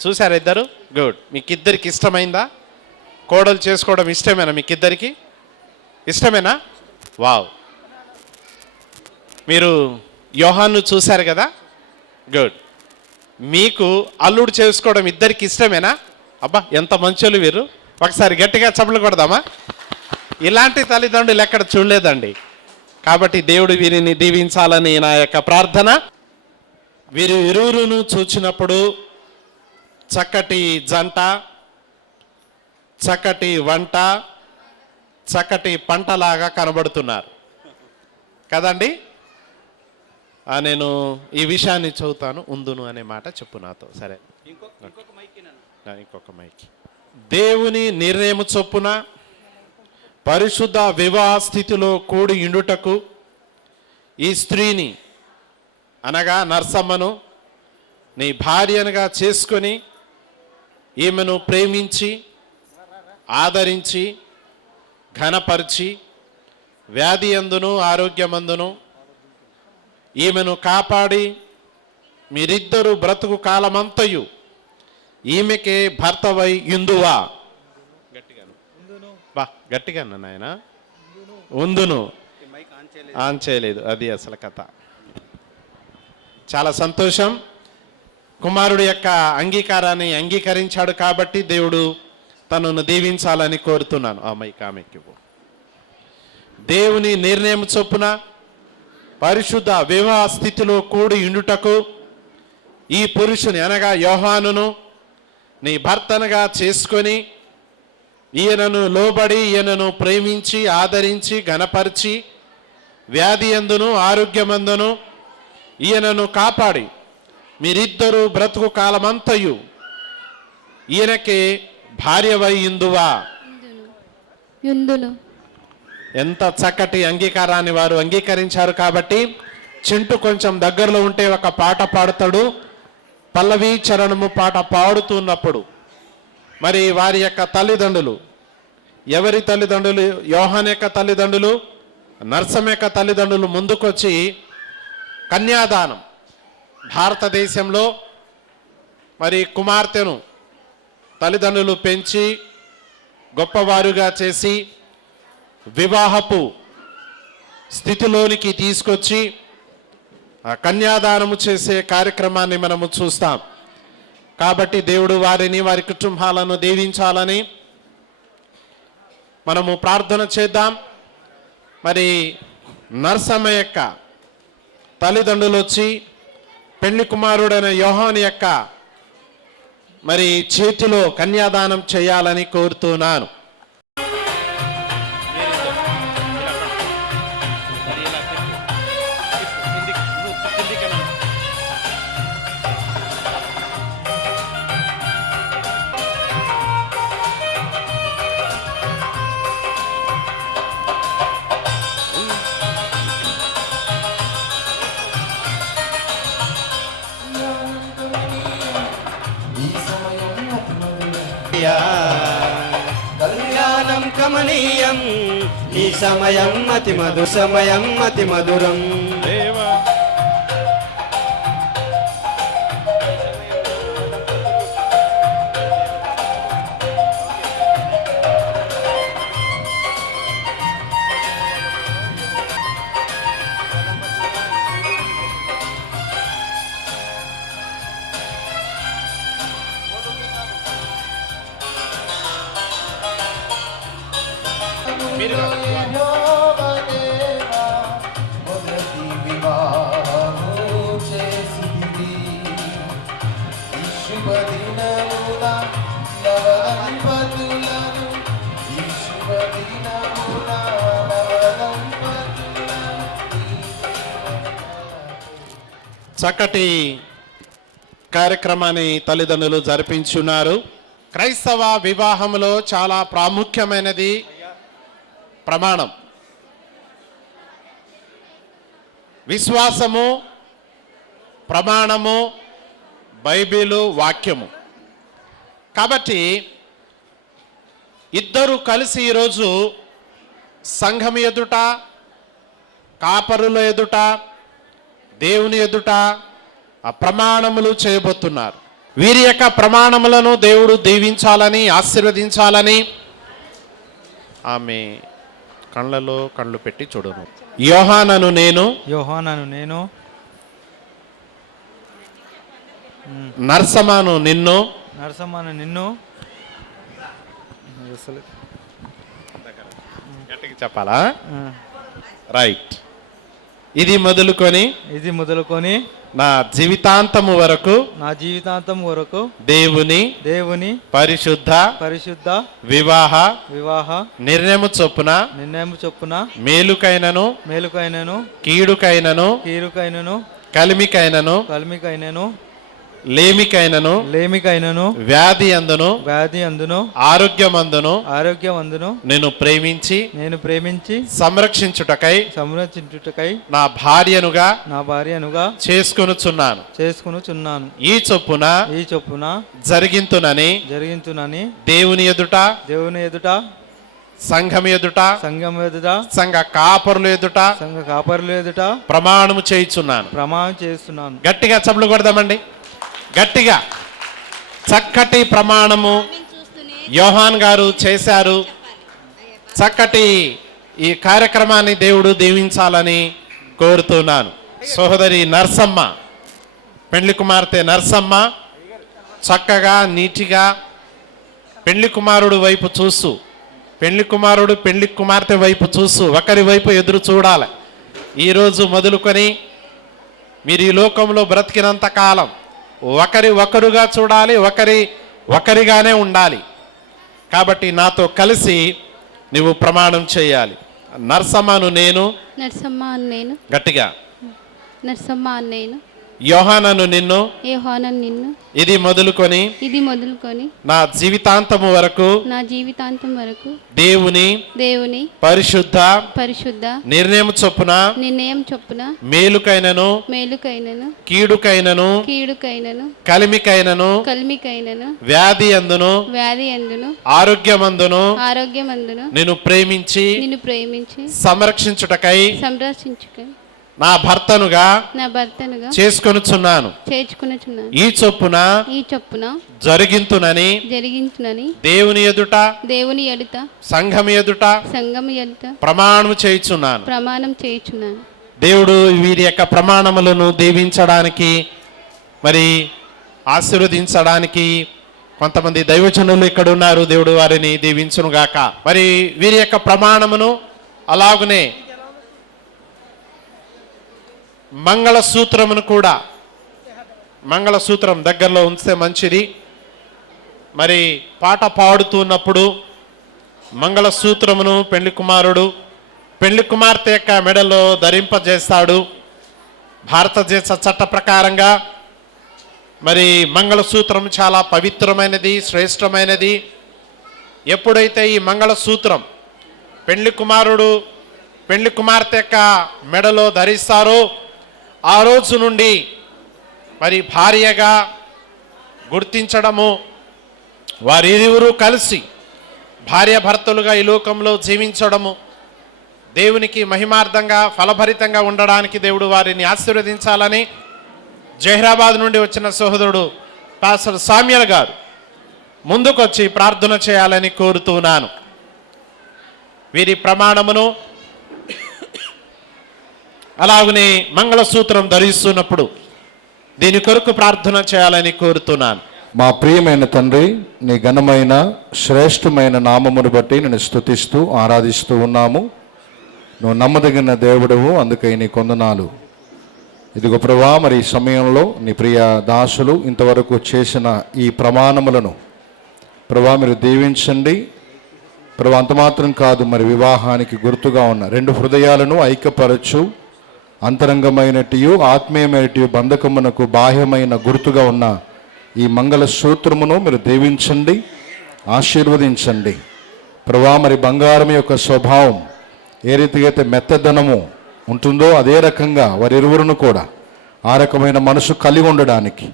చూశారు ఇద్దరు? గుడ్. మీకు ఇద్దరికి ఇష్టమైందా? కోడలు చేసుకోవడం ఇష్టమేనా? మీకు ఇద్దరికి ఇష్టమేనా? వావ్. మీరు యోహాన్ను చూశారు కదా? గుడ్. మీకు అల్లుడు చేసుకోవడం ఇద్దరికి ఇష్టమేనా? అబ్బా, ఎంత మంచోళ్ళు వీరు. ఒకసారి గట్టిగా చప్పట్లు కొడదామా? ఇలాంటి తల్లిదండ్రులు ఎక్కడ చూడలేదండి. కాబట్టి దేవుడు వీరిని దీవించాలని నా యొక్క ప్రార్థన. వీరు ఇరువురును చూచినప్పుడు చక్కటి జంట, చక్కటి వంట, చక్కటి పంటలాగా కనబడుతున్నారు కదండి. నేను ఈ విషయాన్ని చదువుతాను. ఉందును అనే మాట చెప్పు నాతో. సరే, ఇంకొక మైకి. దేవుని నిర్ణయం చొప్పున పరిశుద్ధ వివాహ స్థితిలో కూడి ఇండుటకు ఈ స్త్రీని అనగా నరసమ్మను నీ భార్యనుగా చేసుకొని ఈమెను ప్రేమించి ఆదరించి ఘనపరిచి వ్యాధి అందును ఆరోగ్యమందును ఈమెను కాపాడి మీరిద్దరూ బ్రతుకు కాలమంతయు ఈమెకే భర్తవై ఇందువా. గట్టిగా నాయన. ఉందును ఆన్ చేయలేదు, అది అసలు కథ. చాలా సంతోషం. కుమారుడి యొక్క అంగీకారాన్ని అంగీకరించాడు కాబట్టి దేవుడు తనను దీవించాలని కోరుతున్నాను. ఆమెకి దేవుని నిర్ణయం చొప్పున పరిశుద్ధ వివాహ స్థితిలో కూడి ఇండుటకు ఈ పురుషుని అనగా యోహానును నీ భర్తనుగా చేసుకొని ఈయనను లోబడి ఈయనను ప్రేమించి ఆదరించి ఘనపరిచి వ్యాధి అందును ఆరోగ్యమందును ఈయనను కాపాడి మీరిద్దరూ బ్రతుకు కాలమంతయు ఈయనకే భార్యవై ఇందువా. ఎంత చక్కటి అంగీకారాన్ని వారు అంగీకరించారు. కాబట్టి చింటూ కొంచెం దగ్గరలో ఉంటే ఒక పాట పాడతాడు. పల్లవి చరణము పాట పాడుతున్నప్పుడు మరి వారి యొక్క తల్లిదండ్రులు, ఎవరి తల్లిదండ్రులు? యోహాన్ యొక్క తల్లిదండ్రులు, నరసమ్మ యొక్క తల్లిదండ్రులు ముందుకొచ్చి కన్యాదానం, భారతదేశంలో మరి కుమార్తెను తల్లిదండ్రులు పెంచి గొప్పవారుగా చేసి వివాహపు స్థితిలోనికి తీసుకొచ్చి కన్యాదానము చేసే కార్యక్రమాన్ని మనము చూస్తాం. కాబట్టి దేవుడు వారిని వారి కుటుంబాలను దీవించాలని మనము ప్రార్థన చేద్దాం. మరి నరసమ్మ యొక్క తల్లిదండ్రులు వచ్చి పెళ్లి కుమారుడైన యోహాను యొక్క మరి చేతిలో కన్యాదానం చేయాలని కోరుతున్నాను. ఏసయ్యా కళ్యాణం కమనీయం ఈ సమయం అతి మధు సమయం అతి మధురం దేవా మీరు చక్కటి కార్యక్రమాన్ని తల్లిదండ్రులు జరిపించున్నారు. క్రైస్తవ వివాహంలో చాలా ప్రాముఖ్యమైనది ప్రమాణం, విశ్వాసము, ప్రమాణము, బైబిలు, వాక్యము. కాబట్టి ఇద్దరు కలిసి ఈరోజు సంఘం ఎదుట, కాపరుల ఎదుట, దేవుని ఎదుట ఆ ప్రమాణములు చేయబోతున్నారు. వీరి యొక్క ప్రమాణములను దేవుడు దీవించాలని, ఆశీర్వదించాలని ఆమె కళ్ళలో కళ్ళు పెట్టి చూడను. యోహానను నేను నర్సమాను నిన్ను గట్టిగా చెప్పాలా? రైట్. ఇది మొదలుకొని నా జీవితాంతము వరకు దేవుని పరిశుద్ధ వివాహ నిర్ణయము చొప్పున మేలుకైనను కీడుకైనను కలిమికైనను లేమికైనను వ్యాధి అందును ఆరోగ్యమందును నేను ప్రేమించి సంరక్షించుటకై నా భార్యనుగా చేసుకొనుచున్నాను. ఈ చొప్పున జరిగింతునని దేవుని ఎదుట సంఘం ఎదుట సంఘ కాపరుల ఎదుట ప్రమాణము చేయుచున్నాను. గట్టిగా చప్పట్లు కొడదామండి, గట్టిగా. చక్కటి ప్రమాణము యోహాన్ గారు చేశారు. చక్కటి ఈ కార్యక్రమాన్ని దేవుడు దీవించాలని కోరుతున్నాను. సహోదరి నర్సమ్మ, పెండ్లి కుమార్తె నర్సమ్మ చక్కగా నీటిగా పెండ్లి కుమారుడు వైపు చూస్తూ, పెండ్లి కుమారుడు పెండ్లి కుమార్తె వైపు చూస్తూ ఒకరి వైపు ఎదురు చూడాలి. ఈరోజు మొదలుకొని మీరు ఈ లోకంలో బ్రతికినంత కాలం ఒకరుగా చూడాలి, ఒకరిగానే ఉండాలి. కాబట్టి నాతో కలిసి నువ్వు ప్రమాణం చేయాలి. నర్సమ్మను నేను గట్టిగా యోహానను నిన్ను ఇది మొదలుకొని నా జీవితాంతము వరకు దేవుని పరిశుద్ధ నిర్ణయం చొప్పున మేలుకైనను కీడుకైనను కలిమికైనను వ్యాధి అందును ఆరోగ్యమందును నేను ప్రేమించి సంరక్షించుటకై నా భర్తనుగా చేసుకొనుచున్నాను. ఈ చొప్పున జరిగింతునని దేవుని ఎదుట సంఘం ఎదుట ప్రమాణం చేయుచున్నాను. దేవుడు వీరి యొక్క ప్రమాణములను దీవించడానికి, మరి ఆశీర్వదించడానికి కొంతమంది దైవజనులు ఇక్కడ ఉన్నారు. దేవుడు వారిని దీవించును గాక. మరి వీరి యొక్క ప్రమాణమును అలాగునే మంగళసూత్రమును కూడా, మంగళసూత్రం దగ్గరలో ఉంచితే మంచిది. మరి పాట పాడుతున్నప్పుడు మంగళసూత్రమును పెళ్లి కుమారుడు పెళ్లి కుమార్తె యొక్క మెడలో ధరింపజేస్తాడు. భారతదేశ చట్ట ప్రకారంగా మరి మంగళసూత్రం చాలా పవిత్రమైనది, శ్రేష్టమైనది. ఎప్పుడైతే ఈ మంగళసూత్రం పెళ్లి కుమారుడు పెళ్లి కుమార్తె యొక్క మెడలో ధరిస్తారో ఆ రోజు నుండి మరి భార్యగా గుర్తించడము, వారిరువురు కలిసి భార్యాభర్తలుగా ఈ లోకంలో జీవించడము, దేవునికి మహిమార్థంగా ఫలభరితంగా ఉండడానికి దేవుడు వారిని ఆశీర్వదించాలని జహీరాబాద్ నుండి వచ్చిన సహోదరుడు పాస్టర్ సామ్యల్ గారు ముందుకొచ్చి ప్రార్థన చేయాలని కోరుతున్నాను. వీరి ప్రమాణమును అలాగనే మంగళసూత్రం ధరిస్తున్నప్పుడు దీని కొరకు ప్రార్థన చేయాలని కోరుతున్నాను. మా ప్రియమైన తండ్రి, నీ ఘనమైన శ్రేష్టమైన నామమును బట్టి నేను స్తుతిస్తూ ఆరాధిస్తూ ఉన్నాము. నువ్వు నమ్మదగిన దేవుడవు, అందుకై నీ కొందనాలు. ఇదిగో ప్రభువా, మరి ఈ సమయంలో నీ ప్రియ దాసులు ఇంతవరకు చేసిన ఈ ప్రమాణములను ప్రభువా మీరు దీవించండి. ప్రభు అంత మాత్రం కాదు, మరి వివాహానికి గుర్తుగా ఉన్న రెండు హృదయాలను ఐక్యపరచు అంతరంగమైనటియు ఆత్మీయమైనటియు బంధకమునకు బాహ్యమైన గుర్తుగా ఉన్న ఈ మంగళ సూత్రమును మీరు దీవించండి, ఆశీర్వదించండి. ప్రభువా, మరి బంగారం యొక్క స్వభావం ఏ రీతిగా అయితే మెత్తదనము ఉంటుందో అదే రకంగా వారిరువురును కూడా ఆ రకమైన మనసు కలిగి ఉండడానికి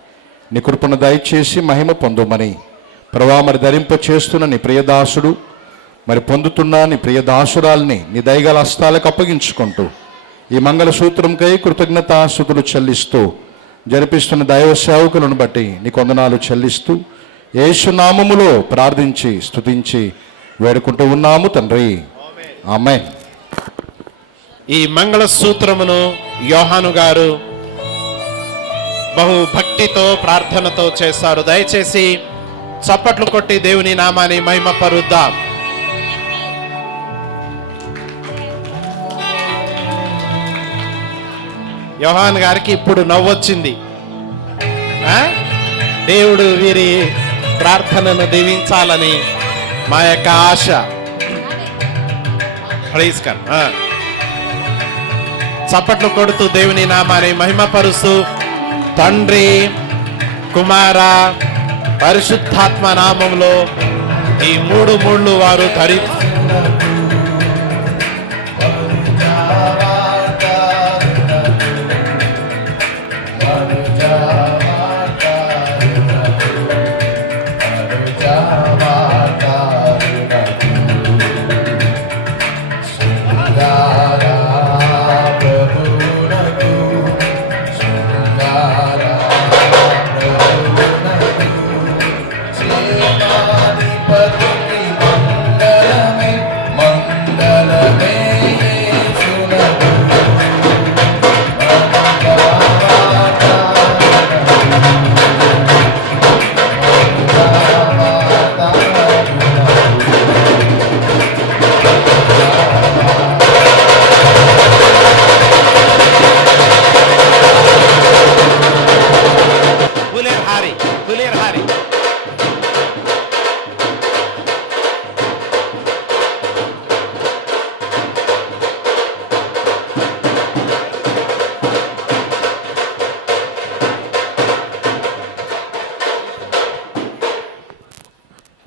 నీ కృపను దయచేసి మహిమ పొందుమని ప్రభువా మరి ధరింప చేస్తున్న నీ ప్రియదాసుడు, మరి పొందుతున్న నీ ప్రియదాసురాల్ని నీ దయగల హస్తాలకు అప్పగించుకుంటూ ఈ మంగళ సూత్రంకై కృతజ్ఞతాస్తుతులు చెల్లిస్తూ జరిపిస్తున్న దైవ సేవకులను బట్టి నీ వందనాలు చెల్లిస్తూ యేసు నామములో ప్రార్థించి స్తుతించి వేడుకుంటూ ఉన్నాము తండ్రి, ఆమేన్. ఈ మంగళ సూత్రమును యోహాను గారు బహు భక్తితో ప్రార్థనతో చేస్తారు. దయచేసి చప్పట్లు కొట్టి దేవుని నామాన్ని మహిమపరుద్దాం. యోహాన్ గారికి ఇప్పుడు నవ్వొచ్చింది. దేవుడు వీరి ప్రార్థనను దీవించాలని మా యొక్క ఆశ. Praise God. చప్పట్లు కొడుతూ దేవుని నామాన్ని మహిమపరుస్తూ తండ్రి, కుమార, పరిశుద్ధాత్మ నామంలో ఈ మూడు ముళ్ళు వారు ధరి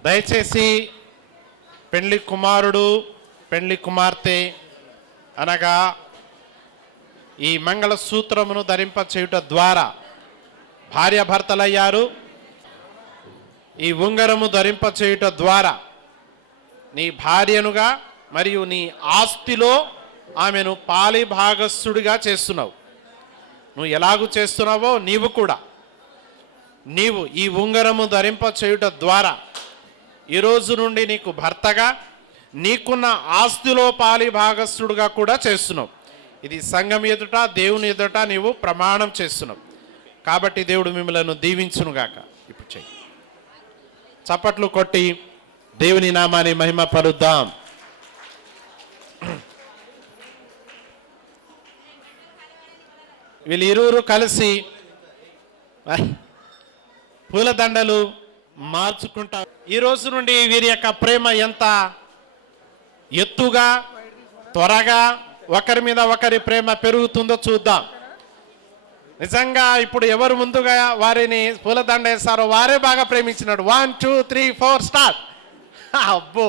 దయచేసి పెండ్లి కుమారుడు, పెండ్లి కుమార్తె అనగా ఈ మంగళ సూత్రమును ధరింప చేయుట ద్వారా భార్యాభర్తలయ్యారు. ఈ ఉంగరము ధరింప చేయుట ద్వారా నీ భార్యనుగా మరియు నీ ఆస్తిలో ఆమెను పాలి భాగస్థుడిగా చేస్తున్నావు. నువ్వు ఎలాగూ చేస్తున్నావో నీవు ఈ ఉంగరము ధరింప చేయుట ద్వారా ఈ రోజు నుండి నీకు భర్తగా, నీకున్న ఆస్తిలో పాలి భాగస్థుడుగా కూడా చేస్తున్నావు. ఇది సంఘం ఎదుట, దేవుని ఎదుట నీవు ప్రమాణం చేస్తున్నావు. కాబట్టి దేవుడు మిమ్మల్ని దీవించునుగాక. ఇప్పుడు చెయ్యి చప్పట్లు కొట్టి దేవుని నామాన్ని మహిమ పరుద్దాం. వీళ్ళు ఇరువురు కలిసి పూలదండలు మార్చుకుంటారు. ఈ రోజు నుండి వీరి యొక్క ప్రేమ ఎంత ఎత్తుగా, త్వరగా ఒకరి మీద ఒకరి ప్రేమ పెరుగుతుందో చూద్దాం. నిజంగా ఇప్పుడు ఎవరు ముందుగా వారిని పూలదండ వేస్తారో వారే బాగా ప్రేమించినాడు. 1 2 3 4 స్టార్ట్. అబ్బో,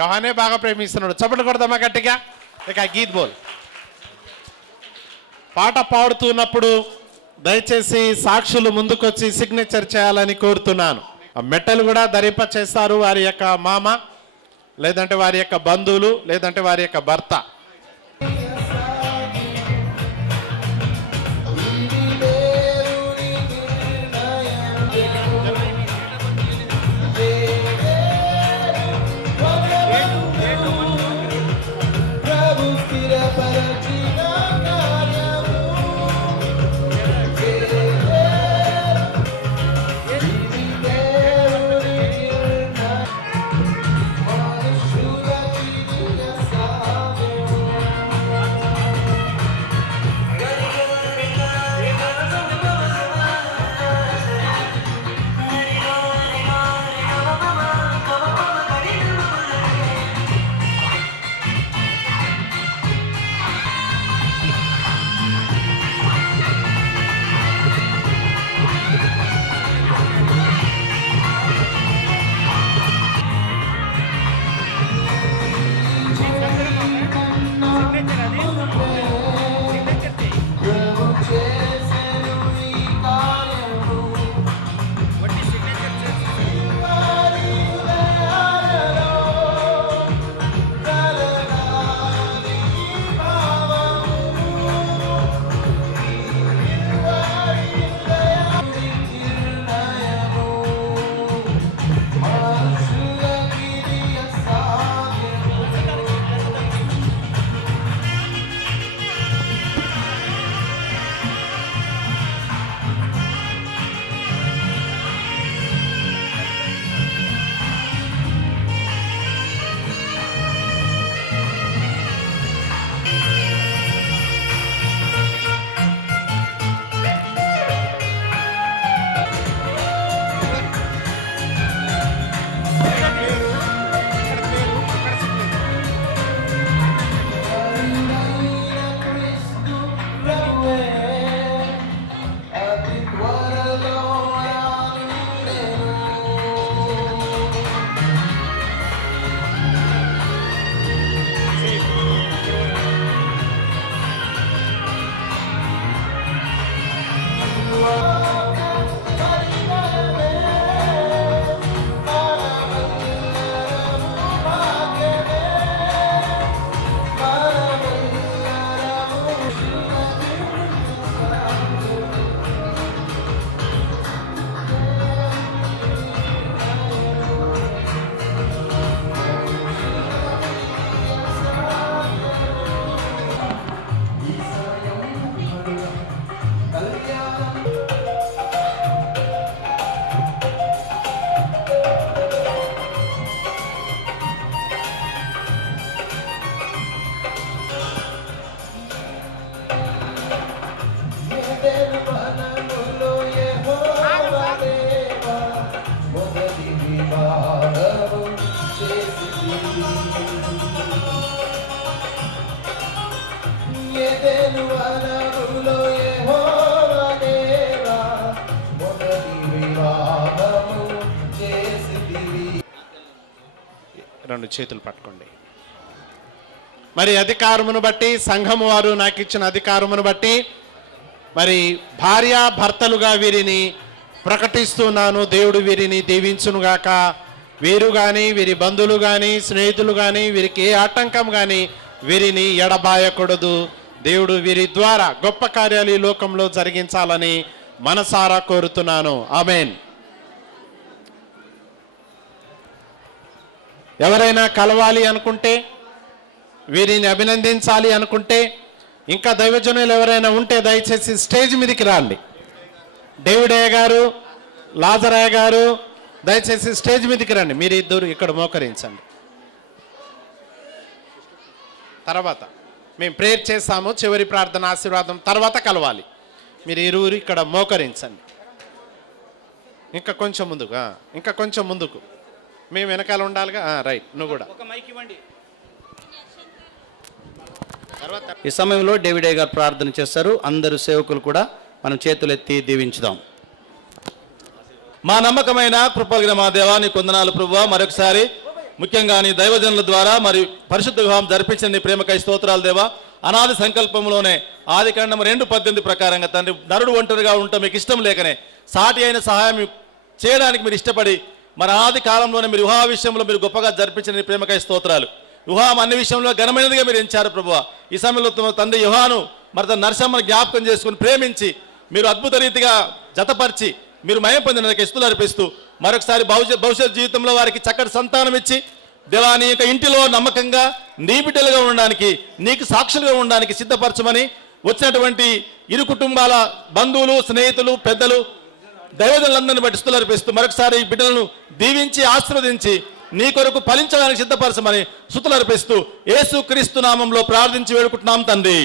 యోహానే బాగా ప్రేమిస్తున్నాడు. చప్పట్లు కొడదామా గట్టిగా. ఇక గీత్ బోల్. పాట పాడుతున్నప్పుడు దయచేసి సాక్షులు ముందుకొచ్చి సిగ్నేచర్ చేయాలని కోరుతున్నాను. ఆ మెట్టలు కూడా ధరింప చేస్తారు వారి యొక్క మామ, లేదంటే వారి యొక్క బంధువులు, లేదంటే వారి యొక్క భర్త. రెండు చేతులు పట్టుకోండి. మరి అధికారమును బట్టి, సంఘము వారు నాకు ఇచ్చిన అధికారమును బట్టి మరి భార్య భర్తలుగా వీరిని ప్రకటిస్తున్నాను. దేవుడు వీరిని దీవించునుగాక. వీరు కానీ, వీరి బంధువులు కానీ, స్నేహితులు కానీ, వీరికి ఏ ఆటంకం కానీ వీరిని ఎడబాయకూడదు. దేవుడు వీరి ద్వారా గొప్ప కార్యాలు ఈ లోకంలో జరిగించాలని మనసారా కోరుతున్నాను. ఆమేన్. ఎవరైనా కలవాలి అనుకుంటే, వీరిని అభినందించాలి అనుకుంటే, ఇంకా దైవజనులు ఎవరైనా ఉంటే దయచేసి స్టేజ్ మీదకి రండి. డేవిడయ్య గారు, లాజరయ్య గారు దయచేసి స్టేజ్ మీదకి రండి. మీరు ఇద్దరు ఇక్కడ మోకరించండి. తర్వాత మేము ప్రేయర్ చేస్తాము. చివరి ప్రార్థన ఆశీర్వాదం తర్వాత కలవాలి. మీరు ఇరువురు ఇక్కడ మోకరించండి. ఇంకా కొంచెం ముందుకు, ఇంకా కొంచెం ముందుకు. మేము వెనకాల ఉండాలిగా. రైట్, నువ్వు కూడా ఒక మైక్ ఇవ్వండి. ఈ సమయంలో డేవిడయ్య గారు ప్రార్థన చేస్తారు. అందరూ సేవకులు కూడా మనం చేతులెత్తి దీవించుదాం. మా నమ్మకమైన కృపలిగిన మా దేవాన్ని కొందనాలు ప్రభువా. మరొకసారి ముఖ్యంగా నీ దైవజనుల ద్వారా మరి పరిశుద్ధ వివాహం జరిపించిన నీ ప్రేమకై స్తోత్రాలు దేవా. అనాది సంకల్పంలోనే ఆదికాండం 2:18 ప్రకారంగా తండ్రి, నరుడు ఒంటరిగా ఉండటం మీకు ఇష్టం లేకనే సాటి అయిన సహాయం చేయడానికి మీరు ఇష్టపడి మన ఆది కాలంలోనే మీరు వివాహ విషయంలో మీరు గొప్పగా జరిపించిన నీ ప్రేమకై స్తోత్రాలు. వివాహం అన్ని విషయంలో ఘనమైనదిగా మీరు ఎంచారు ప్రభువా. ఈ సమయంలో తండ్రి యుహాను మరి తన నరసమ్మను జ్ఞాపకం చేసుకుని ప్రేమించి మీరు అద్భుత రీతిగా జతపరిచి మీరు మయం పొందిన ఇస్తులు అర్పిస్తూ మరొకసారి భవిష్యత్ జీవితంలో వారికి చక్కటి సంతానం ఇచ్చి దేవా నీ యొక్క ఇంటిలో నమ్మకంగా నీ బిడ్డలుగా ఉండడానికి నీకు సాక్షులుగా ఉండడానికి సిద్ధపరచమని వచ్చినటువంటి ఇరు కుటుంబాల బంధువులు స్నేహితులు పెద్దలు దైవజనులందరినీ బట్టి స్తుతులు అర్పిస్తూ మరొకసారి ఈ బిడ్డలను దీవించి ఆశీర్వదించి నీ కొరకు ఫలించడానికి సిద్ధపరచమని స్తుతులు అర్పిస్తూ యేసుక్రీస్తు నామంలో ప్రార్థించి వేడుకుంటున్నాం తండ్రి.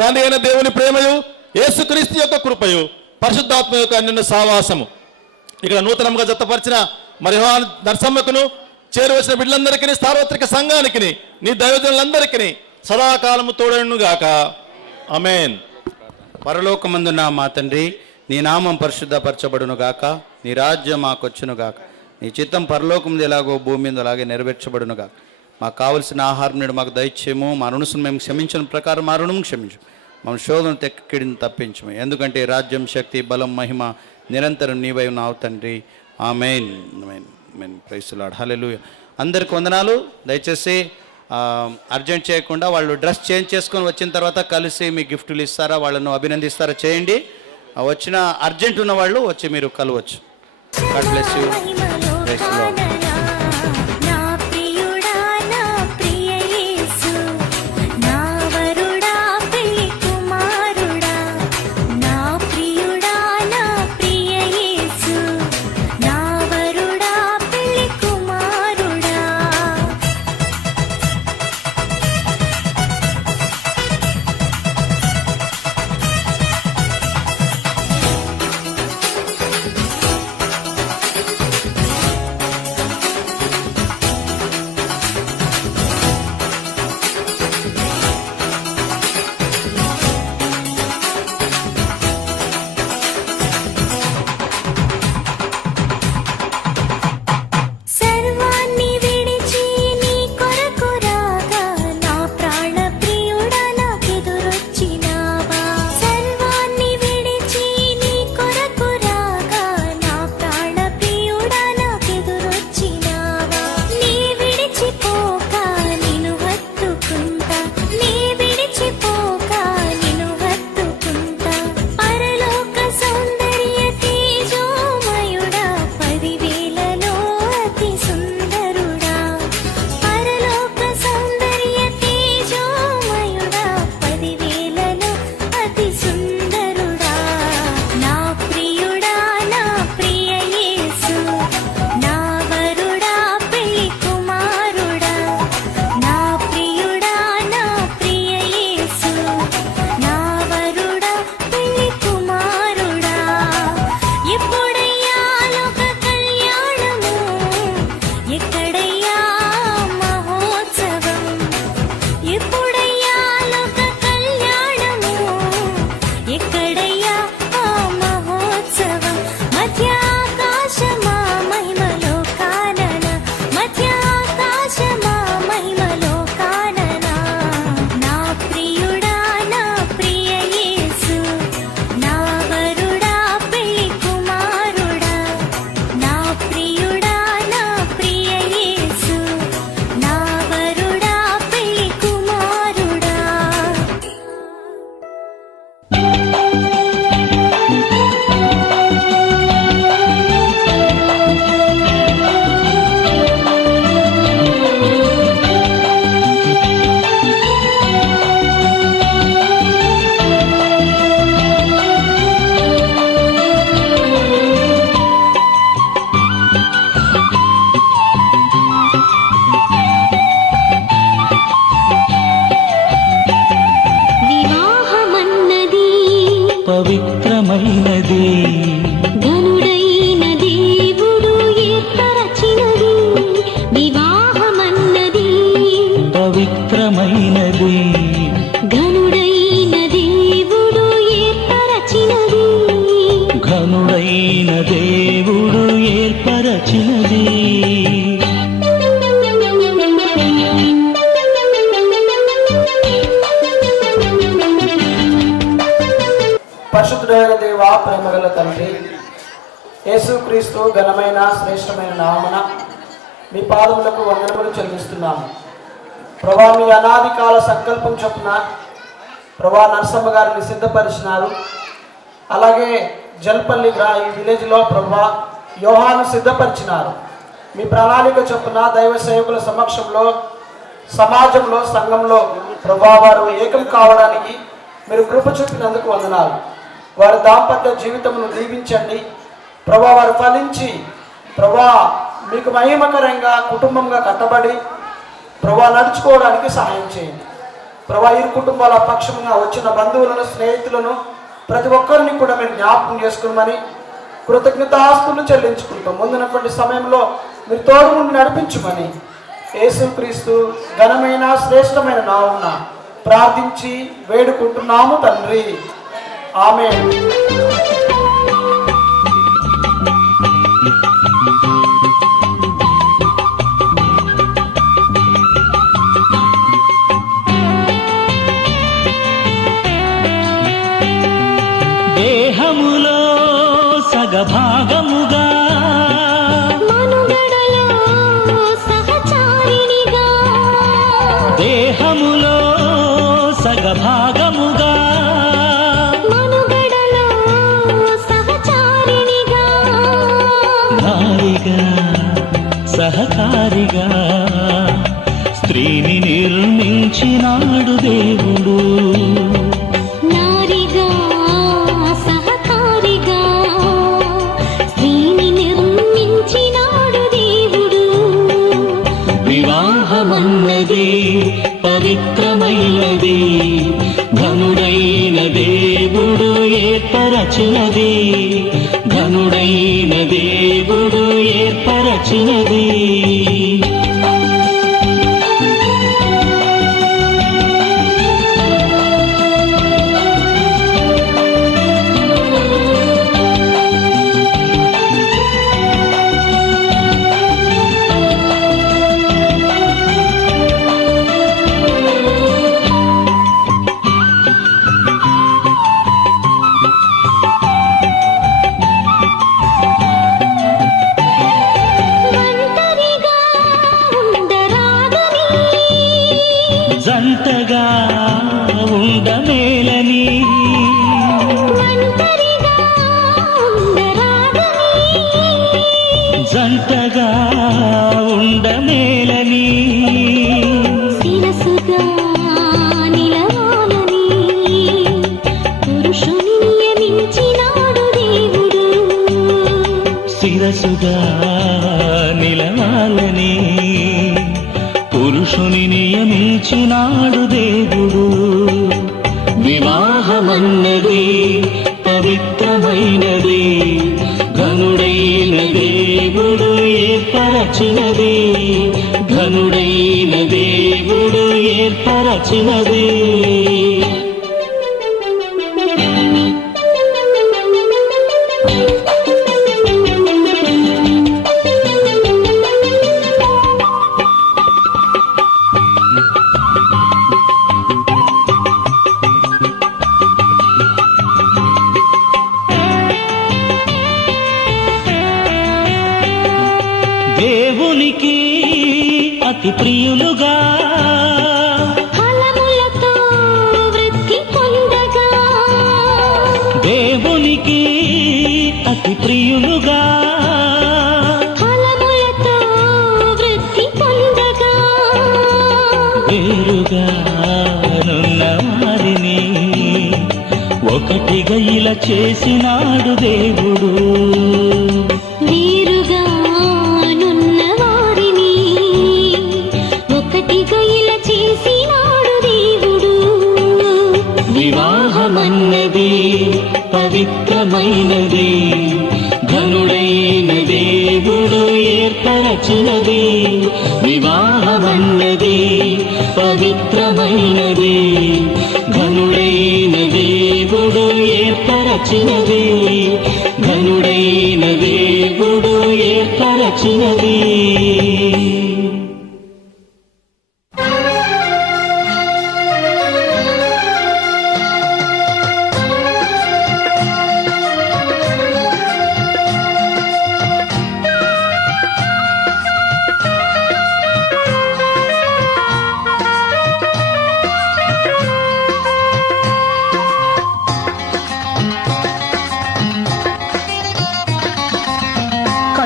తండ్రి అయిన దేవుని ప్రేమయు యేసుక్రీస్తు యొక్క కృపయు పరిశుద్ధాత్మ యొక్క అన్యోన్య సావాసము ఇక్కడ నూతనంగా జతపరిచిన మరి యోహాను నరసమ్మకును చేరువచ్చిన బిడ్డలందరికీ సార్వత్రిక సంఘానికి నీ దైవజనులందరికీ సదాకాలము తోడను గాక. ఆమేన్. పరలోకమందున్న మా తండ్రి, నీ నామం పరిశుద్ధపరచబడును గాక, నీ రాజ్యం మాకొచ్చును గాక, నీ చిత్తం పరలోకం ఎలాగో భూమి మీద అలాగే నెరవేర్చబడును గాక. మాకు కావలసిన ఆహారం నేడు మాకు దయచేయము, మా రుణం మేము క్షమించిన ప్రకారం మా రుణం క్షమించు, మా శోధన తెక్కిడిని తప్పించము. ఎందుకంటే రాజ్యం, శక్తి, బలం, మహిమ నిరంతరం నీవై ఉన్నావు తండ్రి. Amen. Amen. Amen. Praise the lord. Hallelujah. అందరికి వందనాలు. దయచేసి అర్జెంట్ చేయకుండా వాళ్ళు డ్రెస్ చేంజ్ చేసుకొని వచ్చిన తర్వాత కలిసి మీ గిఫ్టులు ఇస్తారా, వాళ్ళను అభినందిస్తారా చేయండి. వచ్చిన అర్జెంట్ ఉన్న వాళ్ళు వచ్చి మీరు కలవచ్చు. God bless you. Praise the lord. పవిత్రమైనది, ఘనుడైన దేవుడు ఏర్పరచినది. వివాహమన్నది పవిత్రమైనది, ఘనుడైన దేవుడు ఏర్పరచినది. ఘనుడైన దేవుడు ఏర్పరచినది. పరిశుద్ధుడైన దేవా, ప్రేమగల తండ్రి, యేసుక్రీస్తు ఘనమైన శ్రేష్టమైన నామమున మీ పాదములకు వందనములు చెల్లిస్తున్నాము. ప్రభా, మీ అనాది కాల సంకల్పం చొప్పున ప్రభా నరసమ్మ గారిని సిద్ధపరిచినారు. అలాగే జల్పల్లి ఈ విలేజ్లో ప్రభా యోహాను సిద్ధపరిచినారు. మీ ప్రణాళిక చొప్పున దైవ సేవకుల సమక్షంలో సమాజంలో సంఘంలో ప్రభా వారు ఏకం కావడానికి మీరు కృప చూపినందుకు వందనాలు. వారి దాంపత్య జీవితమును దీవించండి ప్రభా. వారు ఫలించి ప్రభా మీకు మహిమకరంగా కుటుంబంగా కట్టబడి ప్రభా నడుచుకోవడానికి సహాయం చేయండి ప్రభా. ఇరు కుటుంబాల పక్షంగా వచ్చిన బంధువులను స్నేహితులను ప్రతి ఒక్కరిని కూడా మీరు జ్ఞాపకం చేసుకున్నామని కృతజ్ఞతాస్తులు చెల్లించుకుంటాం. ముందున్నటువంటి సమయంలో మీరు తోడు నుండి నడిపించమని యేసుక్రీస్తు ఘనమైన శ్రేష్టమైన నామమున ప్రార్థించి వేడుకుంటున్నాము తండ్రి. ఆమేన్. దేహములో సగభాగముగా మనుగడలో సహచారిణిగా దేహములో సగభాగముగా మనుగడలో సహచారిణిగా నారిగా సహకారిగా స్త్రీని నిర్మించినాడు దేవుడు. నారిగా సహకారిగా స్త్రీని నిర్మించినాడు దేవుడు. వివాహమన్నది పవిత్రమైనది, ఘనుడైన దేవుడు ఏర్పరచినది, ఘనుడైన దేవుడు ఏర్పరచినది. జంటగా ఉండమేలని జంటగా ఉండమేలని శిరసుగా నిలవాలని పురుషుని నియమించినాడు దేవుడు. శిరసుగా నిలవాలని పురుషుని నియమించినాడు దేవుడు. వివాహమన్నది పవిత్రమైనది, ఘనుడైన దేవుడు ఏర్పరచినది, ఘనుడైన దేవుడు ఏర్పరచినది. దేవునికి అతి ప్రియులుగా ఫలములతో వృద్ధి పొందగా దేవునికి అతి ప్రియులుగా ఫలములతో వృద్ధి పొందగా వేరుగా నున్న వారిని ఒకటిగా ఇలా చేసినాడు దేవుడు. వీరుగా నున్న వారిని ఒకటిగా ఇలా చేసినాడు దేవుడు. వివాహమన్నది పవిత్రమైనది, ఘనుడైన దేవుడు ఏర్పరచినది. వివాహమన్నది పవిత్రమైనది, ఘనుడైన దేవుడు ఏర్పరచినది, ఘనుడైన దేవుడు ఏర్పరచినది.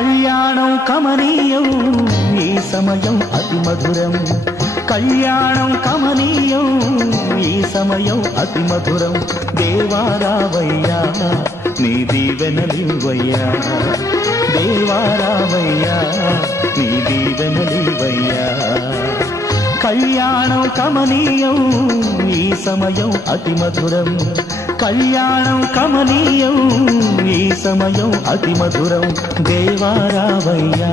కళ్యాణం కమనీయం ఈ సమయం అతి మధురం కళ్యాణం కమనీయం ఈ సమయం అతి మధురం దేవారావయ్యా నీ దీవెనలివయ్యా దేవారావయ్యా నీ దీవెనలివయ్యా కళ్యాణం కమనీయం ఈ సమయం అతి మధురం కళ్యాణం కమనీయం ఈ సమయం అతి మధురం దేవారావయ్యా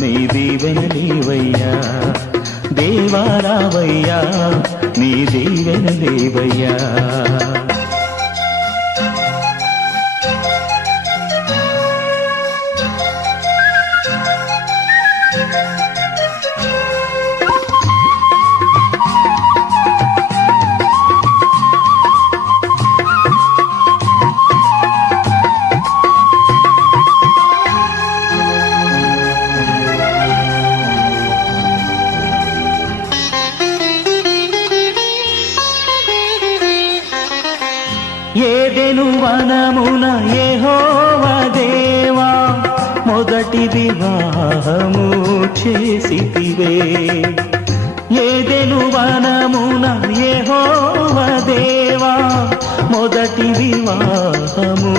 నీ దీవెనలివయ్యా దేవారావయ్యా నీ దీవెనలివయ్యా ఏదెను వనమున యెహోవా దేవా మొదటి వివాహము చేసితివే ఏదెను వనమున యెహోవా దేవా మొదటి వివాహము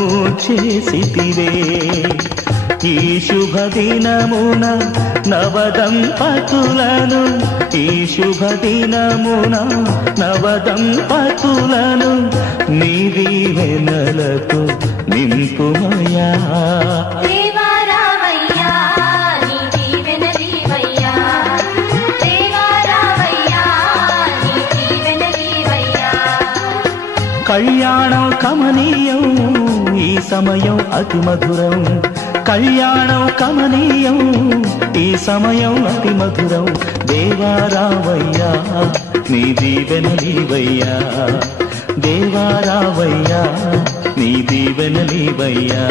చేసితివే ఈ శుభ దినమున నవదంపతులను ఈ శుభ దినమున నవదంపతులను నీ దీవెనలతో నింపుమయా దేవారావయ్యా నీ దీవెనలివయ్యా దేవారావయ్యా నీ దీవెనలివయ్యా కళ్యాణం కమనీయం ఈ సమయం అతి మధురం కళ్యాణం కమనీయం ఈ సమయం అతి మధురం దేవారావయ్యా నీ దీవెనలివయ్యా దేవారావయ్యా నీ దీవెనలివయ్యా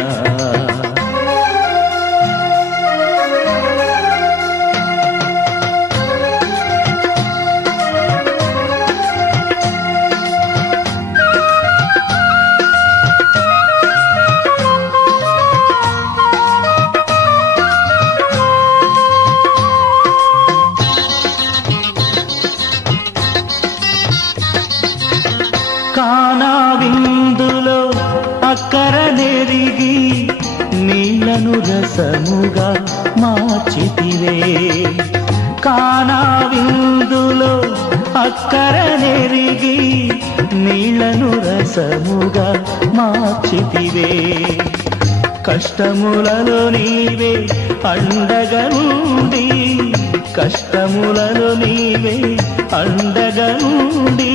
కానా విందులో అక్కర నెరిగి నీళ్లను రసముగా మార్చితివే కానా విందులో అక్కర నెరిగి నీళ్లను రసముగా మార్చితివే కష్టములలో నీవే అండగా ఉండి కష్టములలో నీవే అండగా ఉండి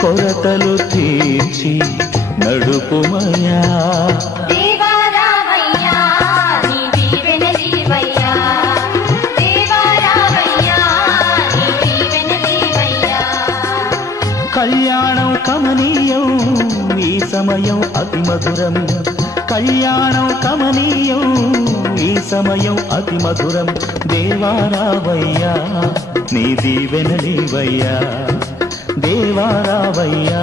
కొరతలు తీర్చి నడుపుమయా దేవారావయ్యా నీ దీవెనలివయ్యా దేవారావయ్యా నీ దీవెనలివయ్యా కళ్యాణం కమనీయం ఈ సమయం అతి మధురం కళ్యాణం కమనీయం ఈ సమయం అతి మధురం దేవారావయ్యా నీ దీవెనలివయ్యా దేవారావయ్యా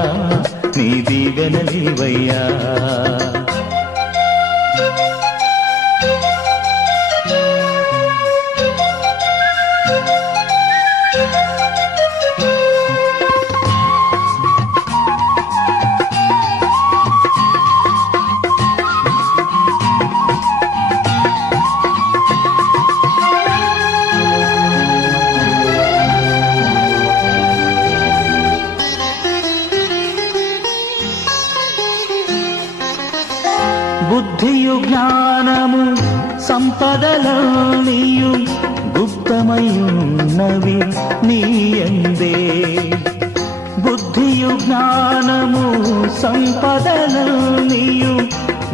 నీ దీవెనలివయ్యా బుద్ధియు జ్ఞానము సంపదలనియు గుప్తమయున్నవి నీయందే బుద్ధియు జ్ఞానము సంపదలనియు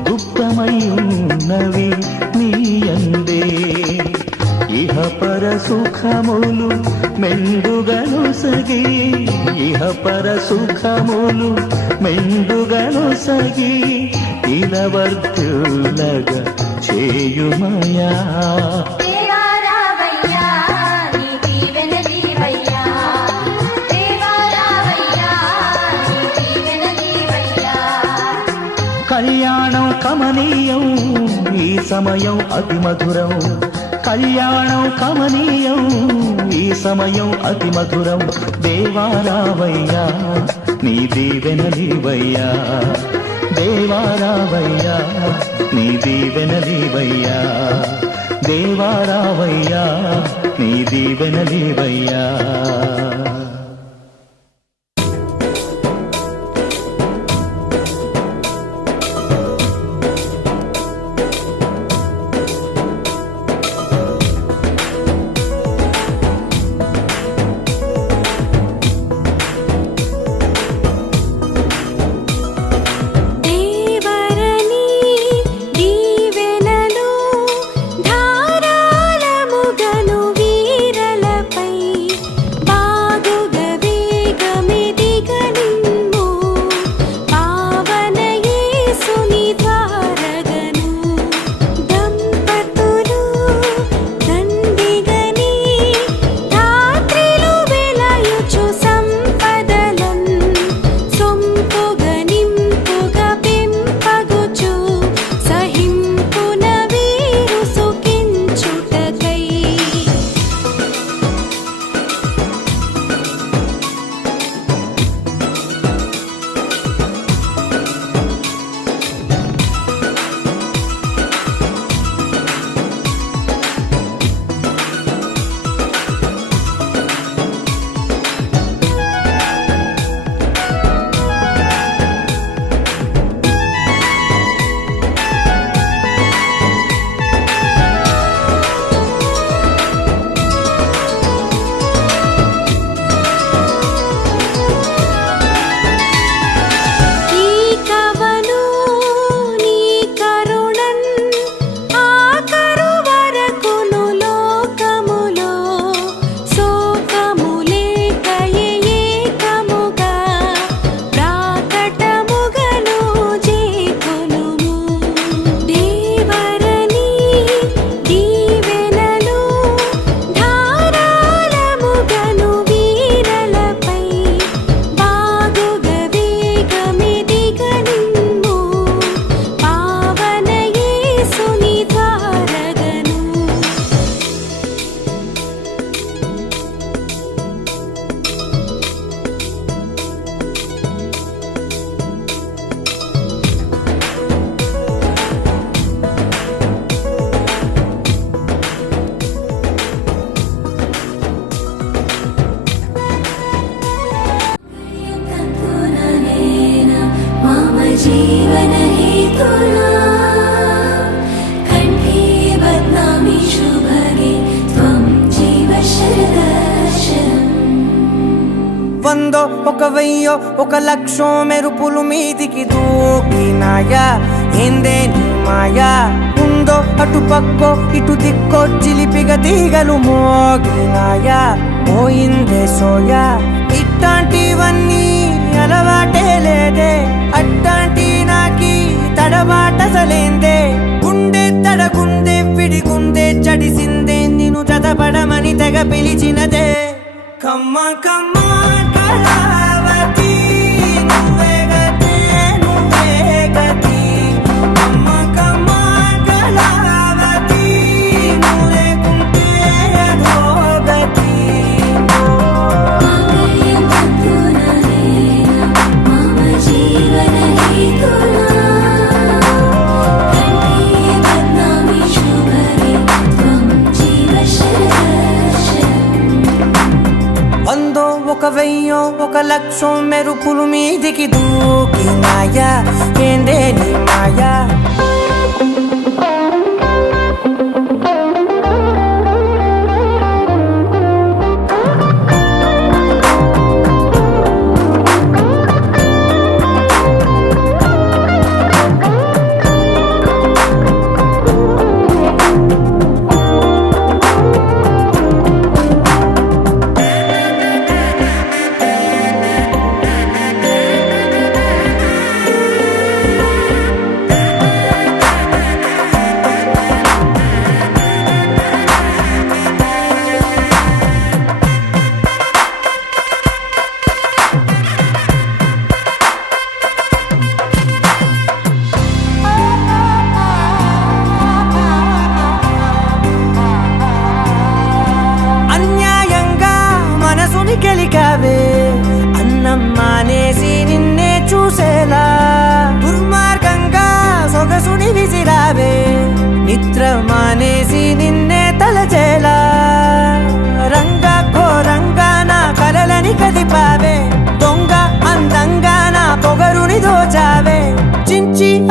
గుప్తమయున్నవి నీయందే ఇహ పర సుఖములు మెండుగను సగి ఇహ పర సుఖములు మెండుగను సగి ఇలవర్తులగా చేయుమయా దేవారావయ్యా నీ దీవెనలివయ్యా దేవారావయ్యా నీ దీవెనలివయ్యా కళ్యాణం కమనీయం ఈ సమయం అతి మధురం కళ్యాణం కమనీయం ఈ సమయం అతి మధురం దేవారావయ్యా నీ దీవెనలివయ్యా దేవారావయ్యా నీ దీవెనలివయ్యా దేవారావయ్యా నీ దీవెనలివయ్యా వందో ఒక వెయ్యో ఒక లక్షో మెరుపులు మీదికి దూకినాయా ఏందే నీ మాయా ఉందో అటు పక్కో ఇటు దిక్కో చిలిపిగ తీగలు మోగినాయా పోయిందే సోయా ఇట్లాంటివన్నీ అలవాటే లేదే అట్లాంటి నాకి తడబాటసలేందే గుండె తడగుందే విడిగుందే చడిసిందే నిన్ను జతపడమని తెగ పిలిచినదే కమ్మ కమ్మ కళావతి నువ్వే గతి నువ్వే గతి కమ్మ కమ్మ కళావతి నువ్వు లేకుంటే అధోగతి వందో ఒక వెయ్యో ఒక లక్షో మెరుపులు మీదికి దూకినాయా ఏందే నీ మాయా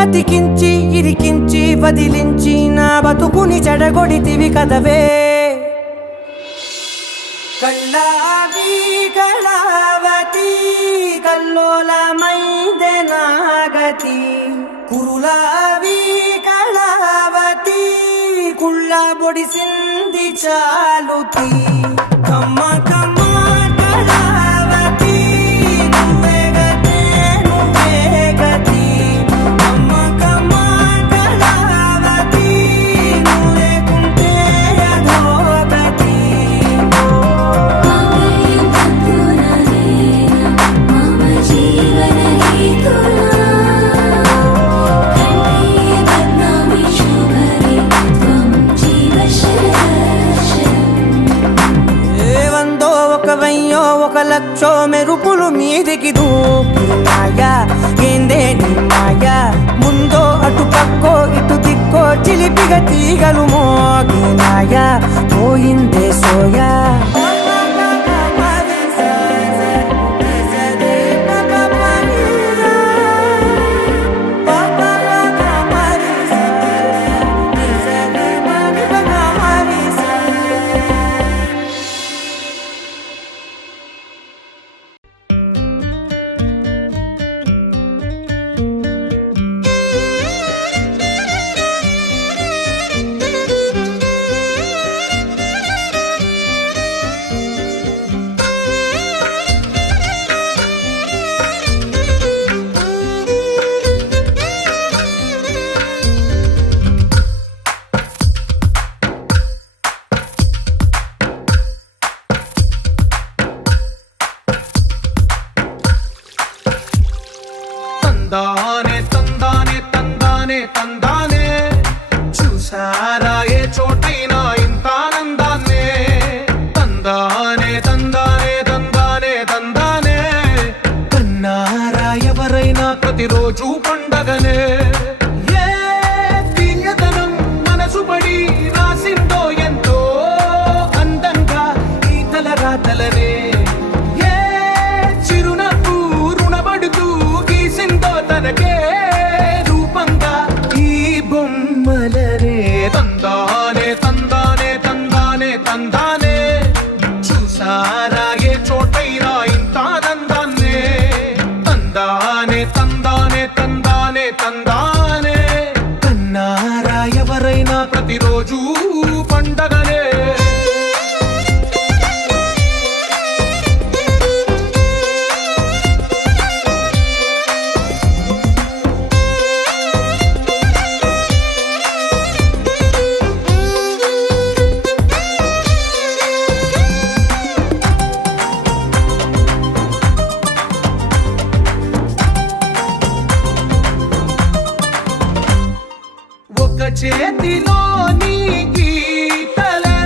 అతికించి ఇరికించి వదిలించి నా బతుకుని చెడగొడితివి కదవే కళ్ళావి కళావతి కల్లోలమైందే నాగతి కురులావి కళావతి కుళ్ళ బొడిసింది చాలుతి కమ్మ కమ్మ కళావతి నువ్వే గతే నువ్వే గతి కమ్మ కమ్మ కళావతి నువ్వు లేకుంటే అధోగతి వందో ఒక వెయ్యో ఒక లక్షో మెరుపులు మీదికి దూకినాయా ఏందే నీ మాయా ముందో అటు పక్కో ఇటు దిక్కో చిలిపిగా తీగలు మోగినాయా పోయిందే సోయా తందానే తందానే తందానే తందానే చూసారా ఏ చోటైనా ఇంత ఆనందాన్నే తందానే తందానే తందానే తందానే కన్నారా ఎవరైనా ప్రతిరోజు పండగనే ఏ తీయదనం మనసు పడి రాసిందో ఎంతో అందంగా ఈ తల రాతలనే ఏ చిరునవ్వు రుణపడుతూ గీసిందో తనకే రూపంగా ఈ బొమ్మలనే తందానే తందానే తందానే తందానే చూసారా ఏ చోటైనా ఇంత ఆనందాన్నే తందానే తందానే తందానే తందానే కన్నారా ఎవరైనా ప్రతిరోజు పండగనే ఒక చేతిలో నీ గీతలే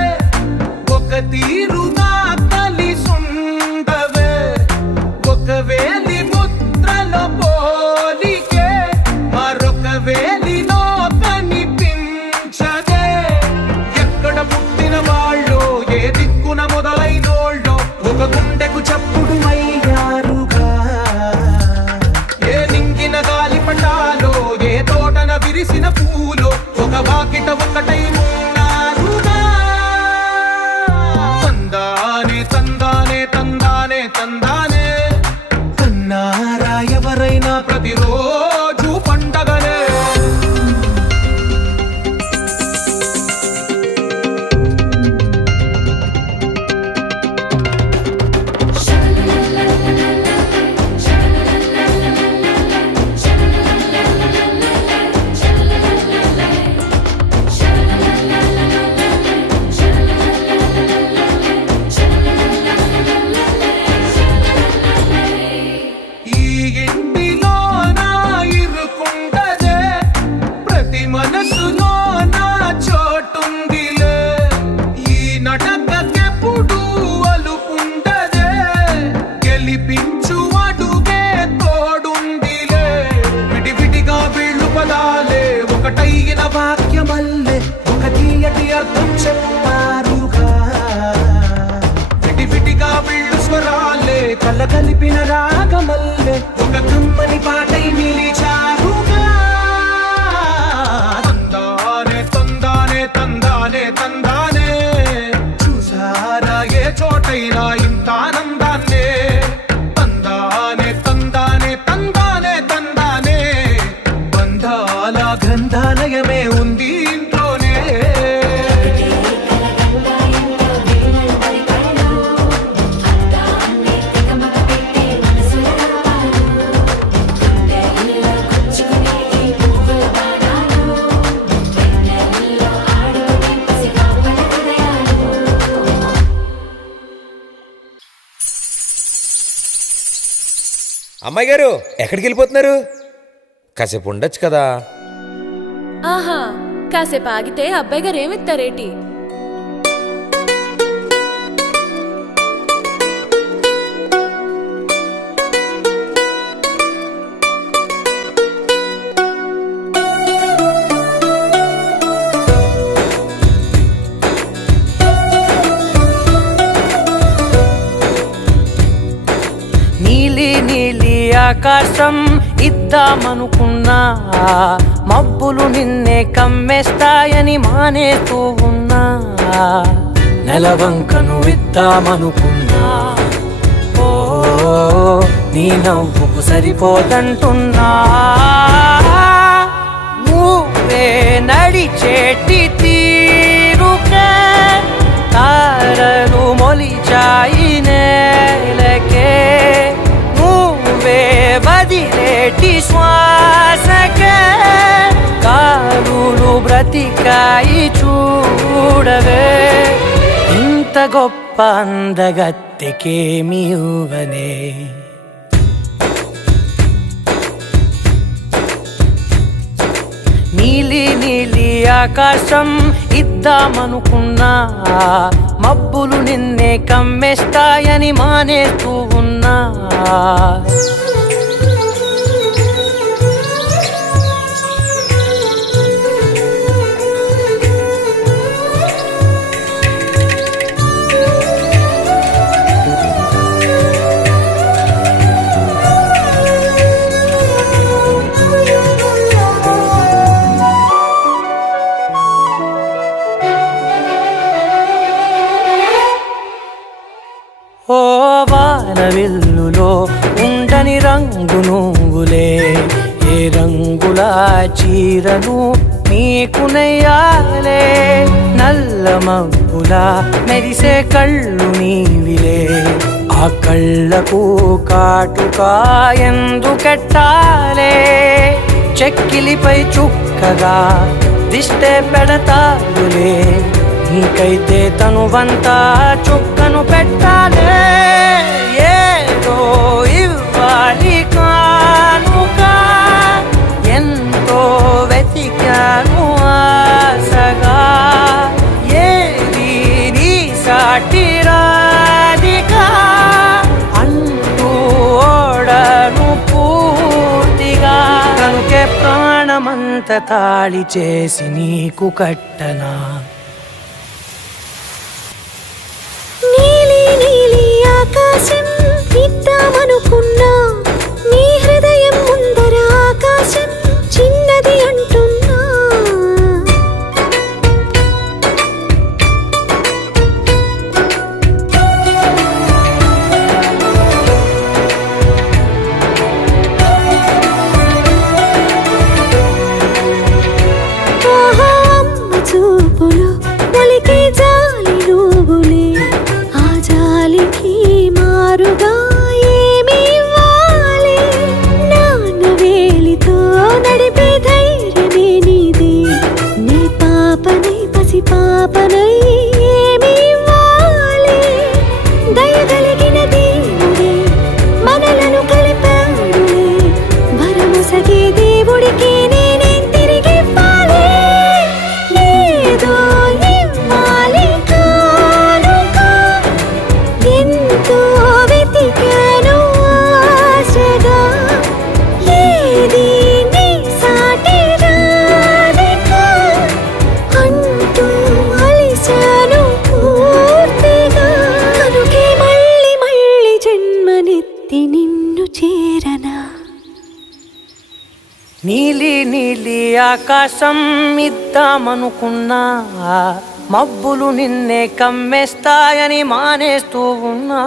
అమ్మాయి గారు ఎక్కడికి వెళ్ళిపోతున్నారు? కాసేపు ఉండొచ్చు కదా. ఆహా, కాసేపు ఆగితే అబ్బాయి గారు ఏమిస్తారేటి? నీలి నీలి ఆకాశం ఇద్దామనుకున్నా, మబ్బులు నిన్నే కమ్మేస్తాయని మానేస్తూ ఉన్నా. నెలవంకను ఇద్దామనుకున్నా, ఓ నీ నవ్వుకు సరిపోదంటున్నా. నువ్వే నడిచేటి తీరుకే తారలు మొలిచాయి నేలకే. నువ్వే వదిలేటి శ్వాసకే కారులు బ్రతికాయి చూడవే. ఇంత గొప్ప అందగత్తెకేమి ఇవ్వనే. నీలి నీలి ఆకాశం ఇద్దామనుకున్నా, మబ్బులు నిన్నే కమ్మేస్తాయని మానేస్తూ ఉన్నా. ఓ వానవిల్లులో ఉండని రంగు నువ్వులే, ఏ రంగుల చీరను నీకు నెయ్యాలే. నల్ల మబ్బుల మెరిసే కళ్ళు నీవిలే, ఆ కళ్ళకు కాటుకా ఎందుకెట్టాలే. చెక్కిలిపై చుక్కగా దిష్టే పెడతాదులే, నీకైతే తనువంతా చుక్కను పెట్టాలే. ఏదో ఇవ్వాలి కానుక, ఎంతో వెతికాను ఆశగా. ఏది నీ సాటి రాధిక అంటూ ఓడను పూర్తిగా. కనుకే ప్రాణమంత తాళి చేసి నీకు కట్టనా. నీలి నీలి ఆకాశం ఇద్దామనుకున్నా, నీ హృదయం ముందర ఆకాశం చిన్నది అంటున్నా. ఆహా, అమ్మ చూపులు ఒలికే జాలి నువ్వులే, ఆ జాలికి మారుగా ఏమి ఇవ్వాలి. నాన్న వేలితో నడిపే ధైర్యమే నీదే, నీ పాపనై పసి పాపనై ఏమి ఇవ్వాలి. దయగలిగిన దేవుడే మనలను కలిపాడులే, వరమొసగే దేవుడికి నేనేం తిరిగి ఇవ్వాలి. ఏదో ఇవ్వాలి కానుక, ఎంతో వెతికాను ఆశగా. ఏది నీ సాటి రాధిక అంటూ అలిశాను పూర్తిగా. కనుకే మళ్ళీ మళ్ళీ జన్మనెత్తి నిన్ను చేరనా. నీలి నీలి ఆకాశం ఇద్దామనుకున్నా, మబ్బులు నిన్నే కమ్మేస్తాయని మానేస్తూ ఉన్నా.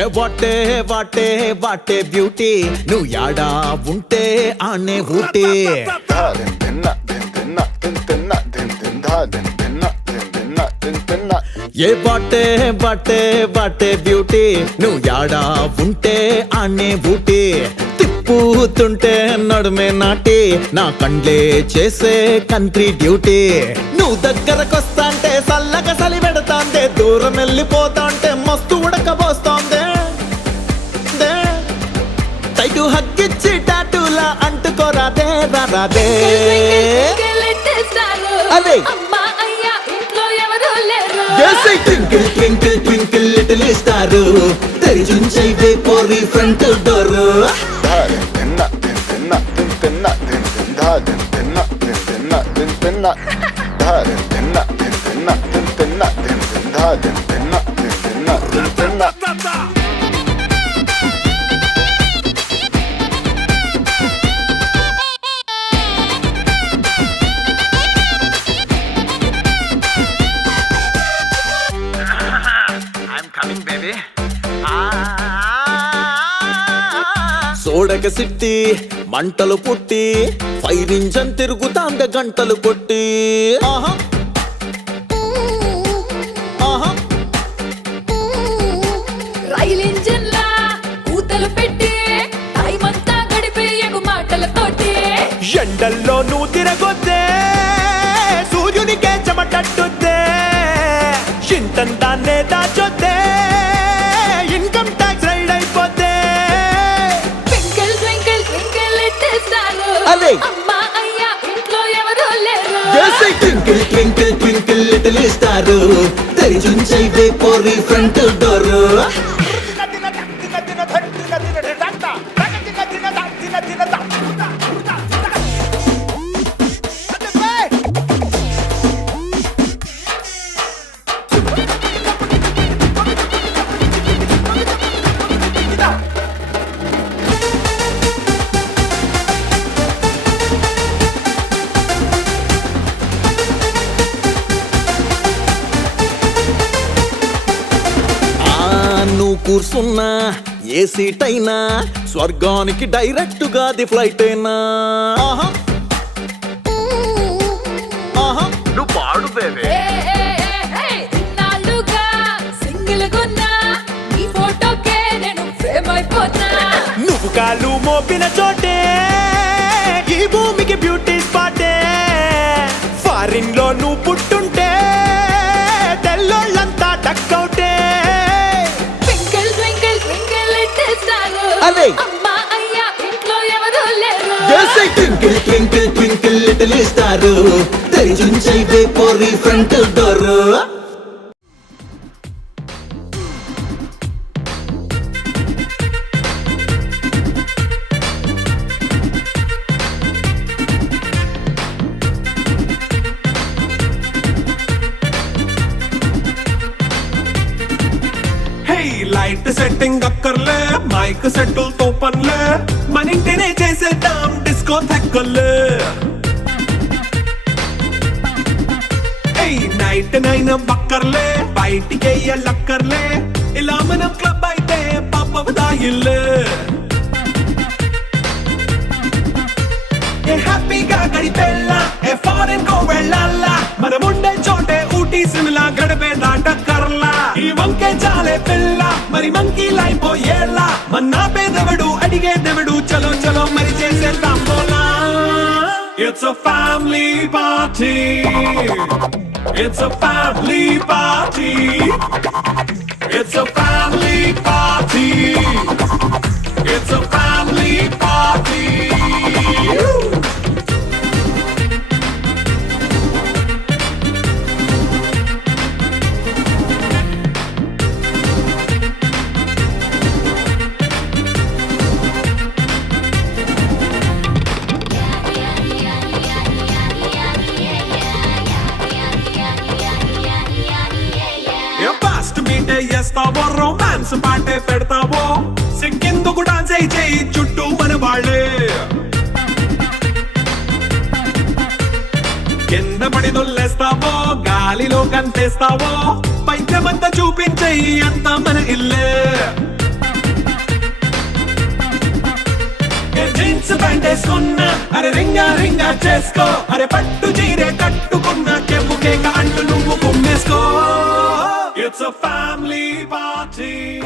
ఏ వాటే వాటే వాటే బ్యూటీ, నువ్వు యాడా ఉంటే ఆనే ఊటీ. ఏ వాటే వాటే వాటే బ్యూటీ, నువ్వు యాడా ఉంటే ఆనే ఊటీ. తిప్పుతుంటే నడుమే నాటి నా కండ్లే చేసే కంట్రీ డ్యూటీ నువ్వు దగ్గరకొస్తాంటే సల్లగా సలి పెడతాందే దూరం వెళ్ళిపోతాంటే మస్తు ఉడకబోస్తోందే టైటు హక్కిచ్చి టాటూలా అంటుకోరాదే రాదే అదే twinkle twinkle twinkle little star తెరిచుంచైతే పోరి ఫ్రంట్ డోర్ సోడక సిట్టి మంటలు పుట్టి ఫైర్ ఇంజన్ తిరుగుతాంద గంటలు కొట్టి ఆహా ఆహా రైల్ ఇంజన్ లా కూతలు పెట్టి టైం అంతా గడిపేయకు మాటలతోటి ఎండల్లో నువ్వు తిరగొద్దే సూర్యునికే చెమటట్టుద్దే ఇంతంతానే దాచొద్దే ఇన్కమ్ ట్యాక్స్ రైడ్ అయిపోద్దే twinkle twinkle twinkle little star అదే అమ్మా అయ్యా ఇంట్లో ఎవరు లేరు twinkle twinkle twinkle little star తెరిచుంచైతే పోరి ఫ్రంట్ డోర్ నువ్వు కూర్చున్నా ఏ సీట్ అయినా స్వర్గానికి డైరెక్ట్ గా ది ఫ్లైట్ అయినా ఆహా ఆహా నువ్వు పాడు బేబీ ఇన్నాళ్ళుగా సింగిల్ గున్నా ఈ ఫోటోకే నేను ఫేమ్ అయిపోతా నువ్వు కాలు మోపిన చోటే ఈ భూమికి బ్యూటీ స్పాటే ఫారిన్ లో నువ్వు పుట్టుంటే తెల్లోళ్ళంతా డక్కౌటే twinkle twinkle twinkle little star అదే అమ్మా అయ్యా ఇంట్లో ఎవరు లేరు twinkle twinkle twinkle little star తెరిచుంచైతే పోరి ఫ్రంట్ డోర్ లైట్ సెట్టింగ్ అక్కర్లే మైక్ సెట్టుల్ తో పనులే మన ఇంటినే చేసేద్దాం డిస్కో థెక్కలే నైట్ నైన్ బక్కర్లే బయటికి లక్కర్లే ఇలా మనం క్లబ్ అయితే పాపదాయిల్లే హ్యాపీగా గడిపెళ్ళా ఏ ఫారెన్ కో వెళ్ళాలా మనం ఉండే చోటే ఊటీ సిమ్లా గడిపే దాటక్కర్లా ఈ వంకే చాలే పిల్ల మరి మంకీ లైపోయేలా మన్నా పేదవడు అడిగేదెవడు చలో చలో మరి చేసేద్దాం బోలా It's a family party. It's a family party. It's a family party. It's a family party. చేస్తావో రొమాన్స్ పాటే పెడతావో సిగ్గెందుకు డాన్స్ చేయి చుట్టూ మన వాళ్ళే కింద పడి దొల్లేస్తావో గాలిలో కంటేస్తావో పైద్యమంతా చూపించేయి అంతా మన ఇల్లే జీన్స్ ప్యాంట్ వేసుకున్నా అరే రింగా రింగా చేసుకో అరే పట్టు చీరే కట్టుకున్నా చెవు కేక అంటూ నువ్వు కుమ్మేసుకో It's a family party.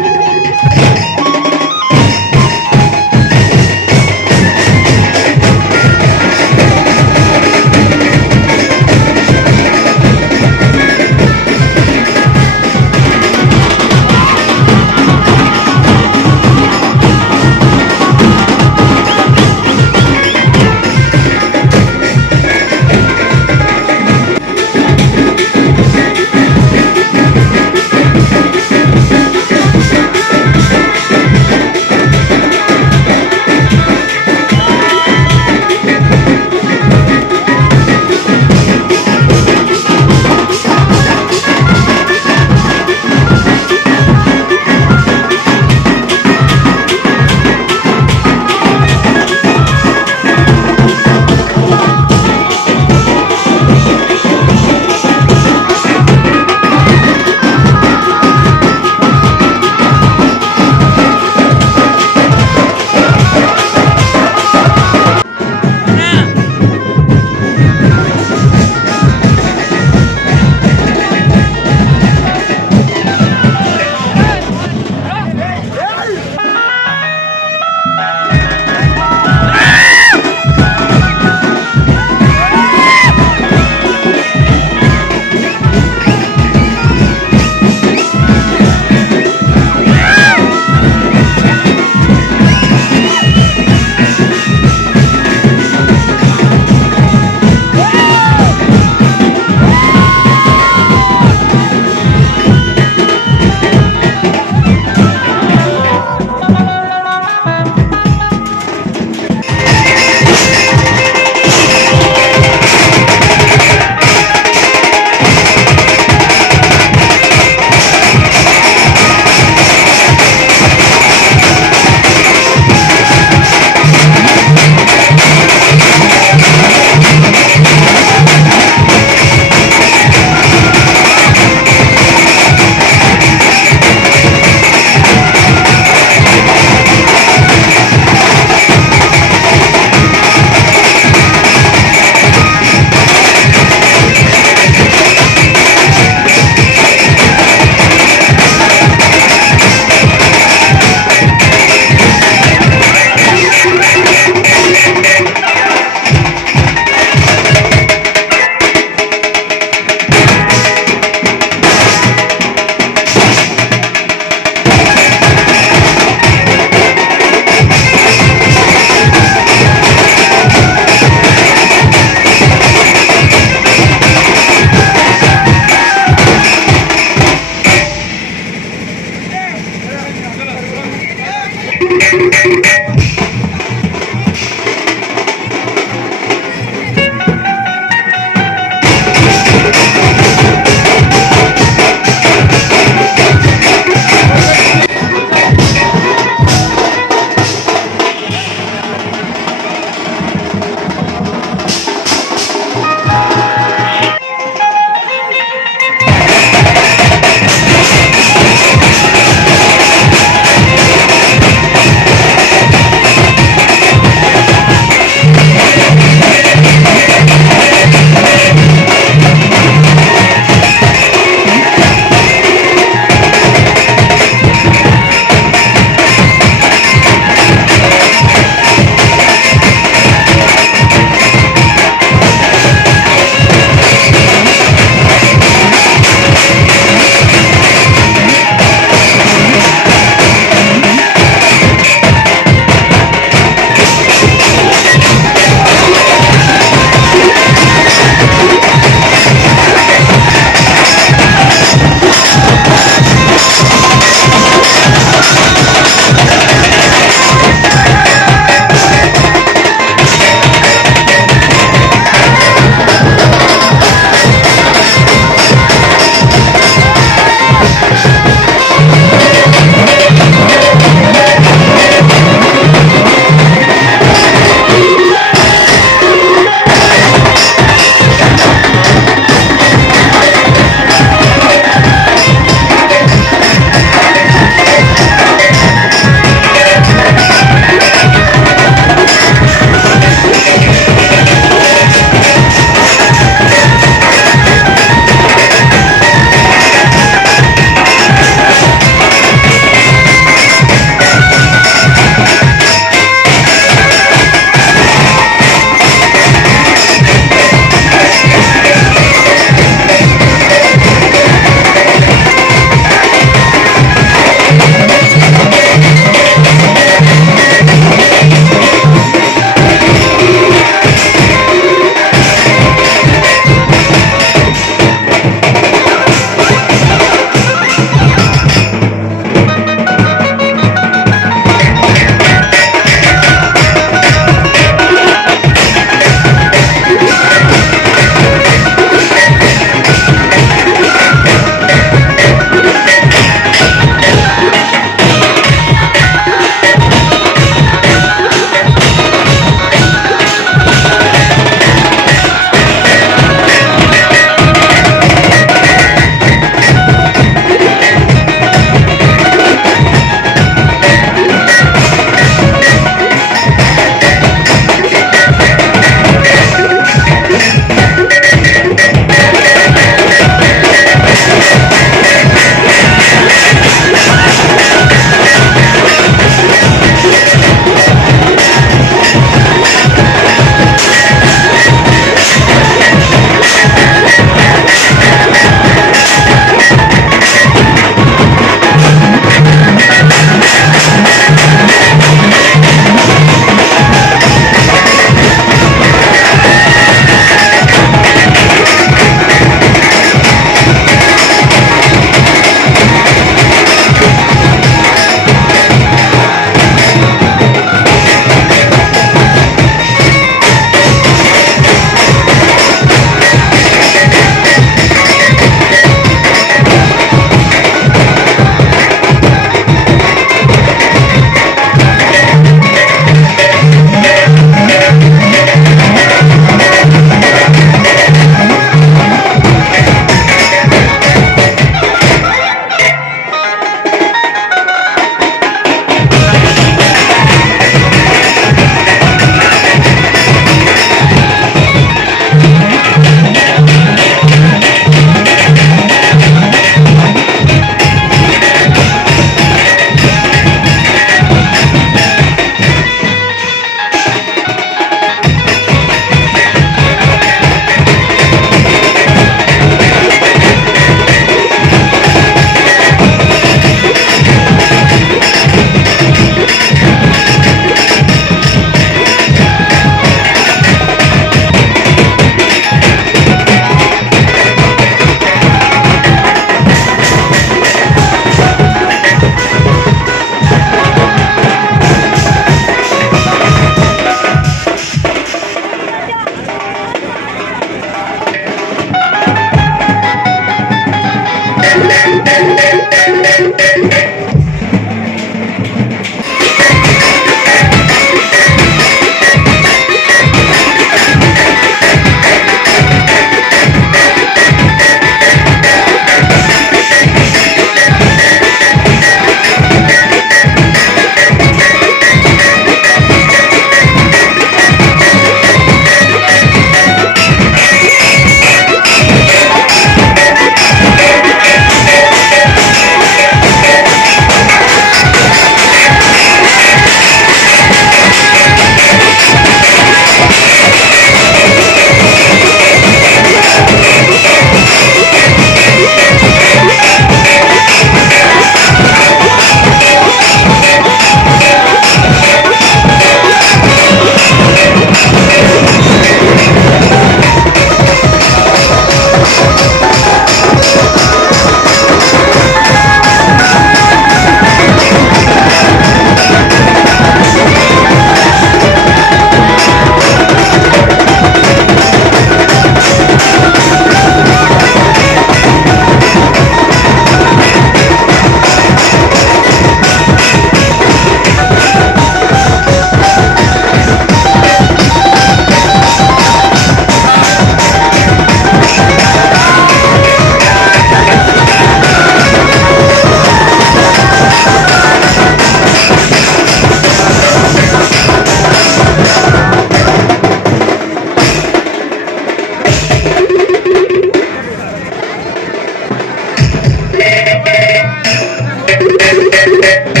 A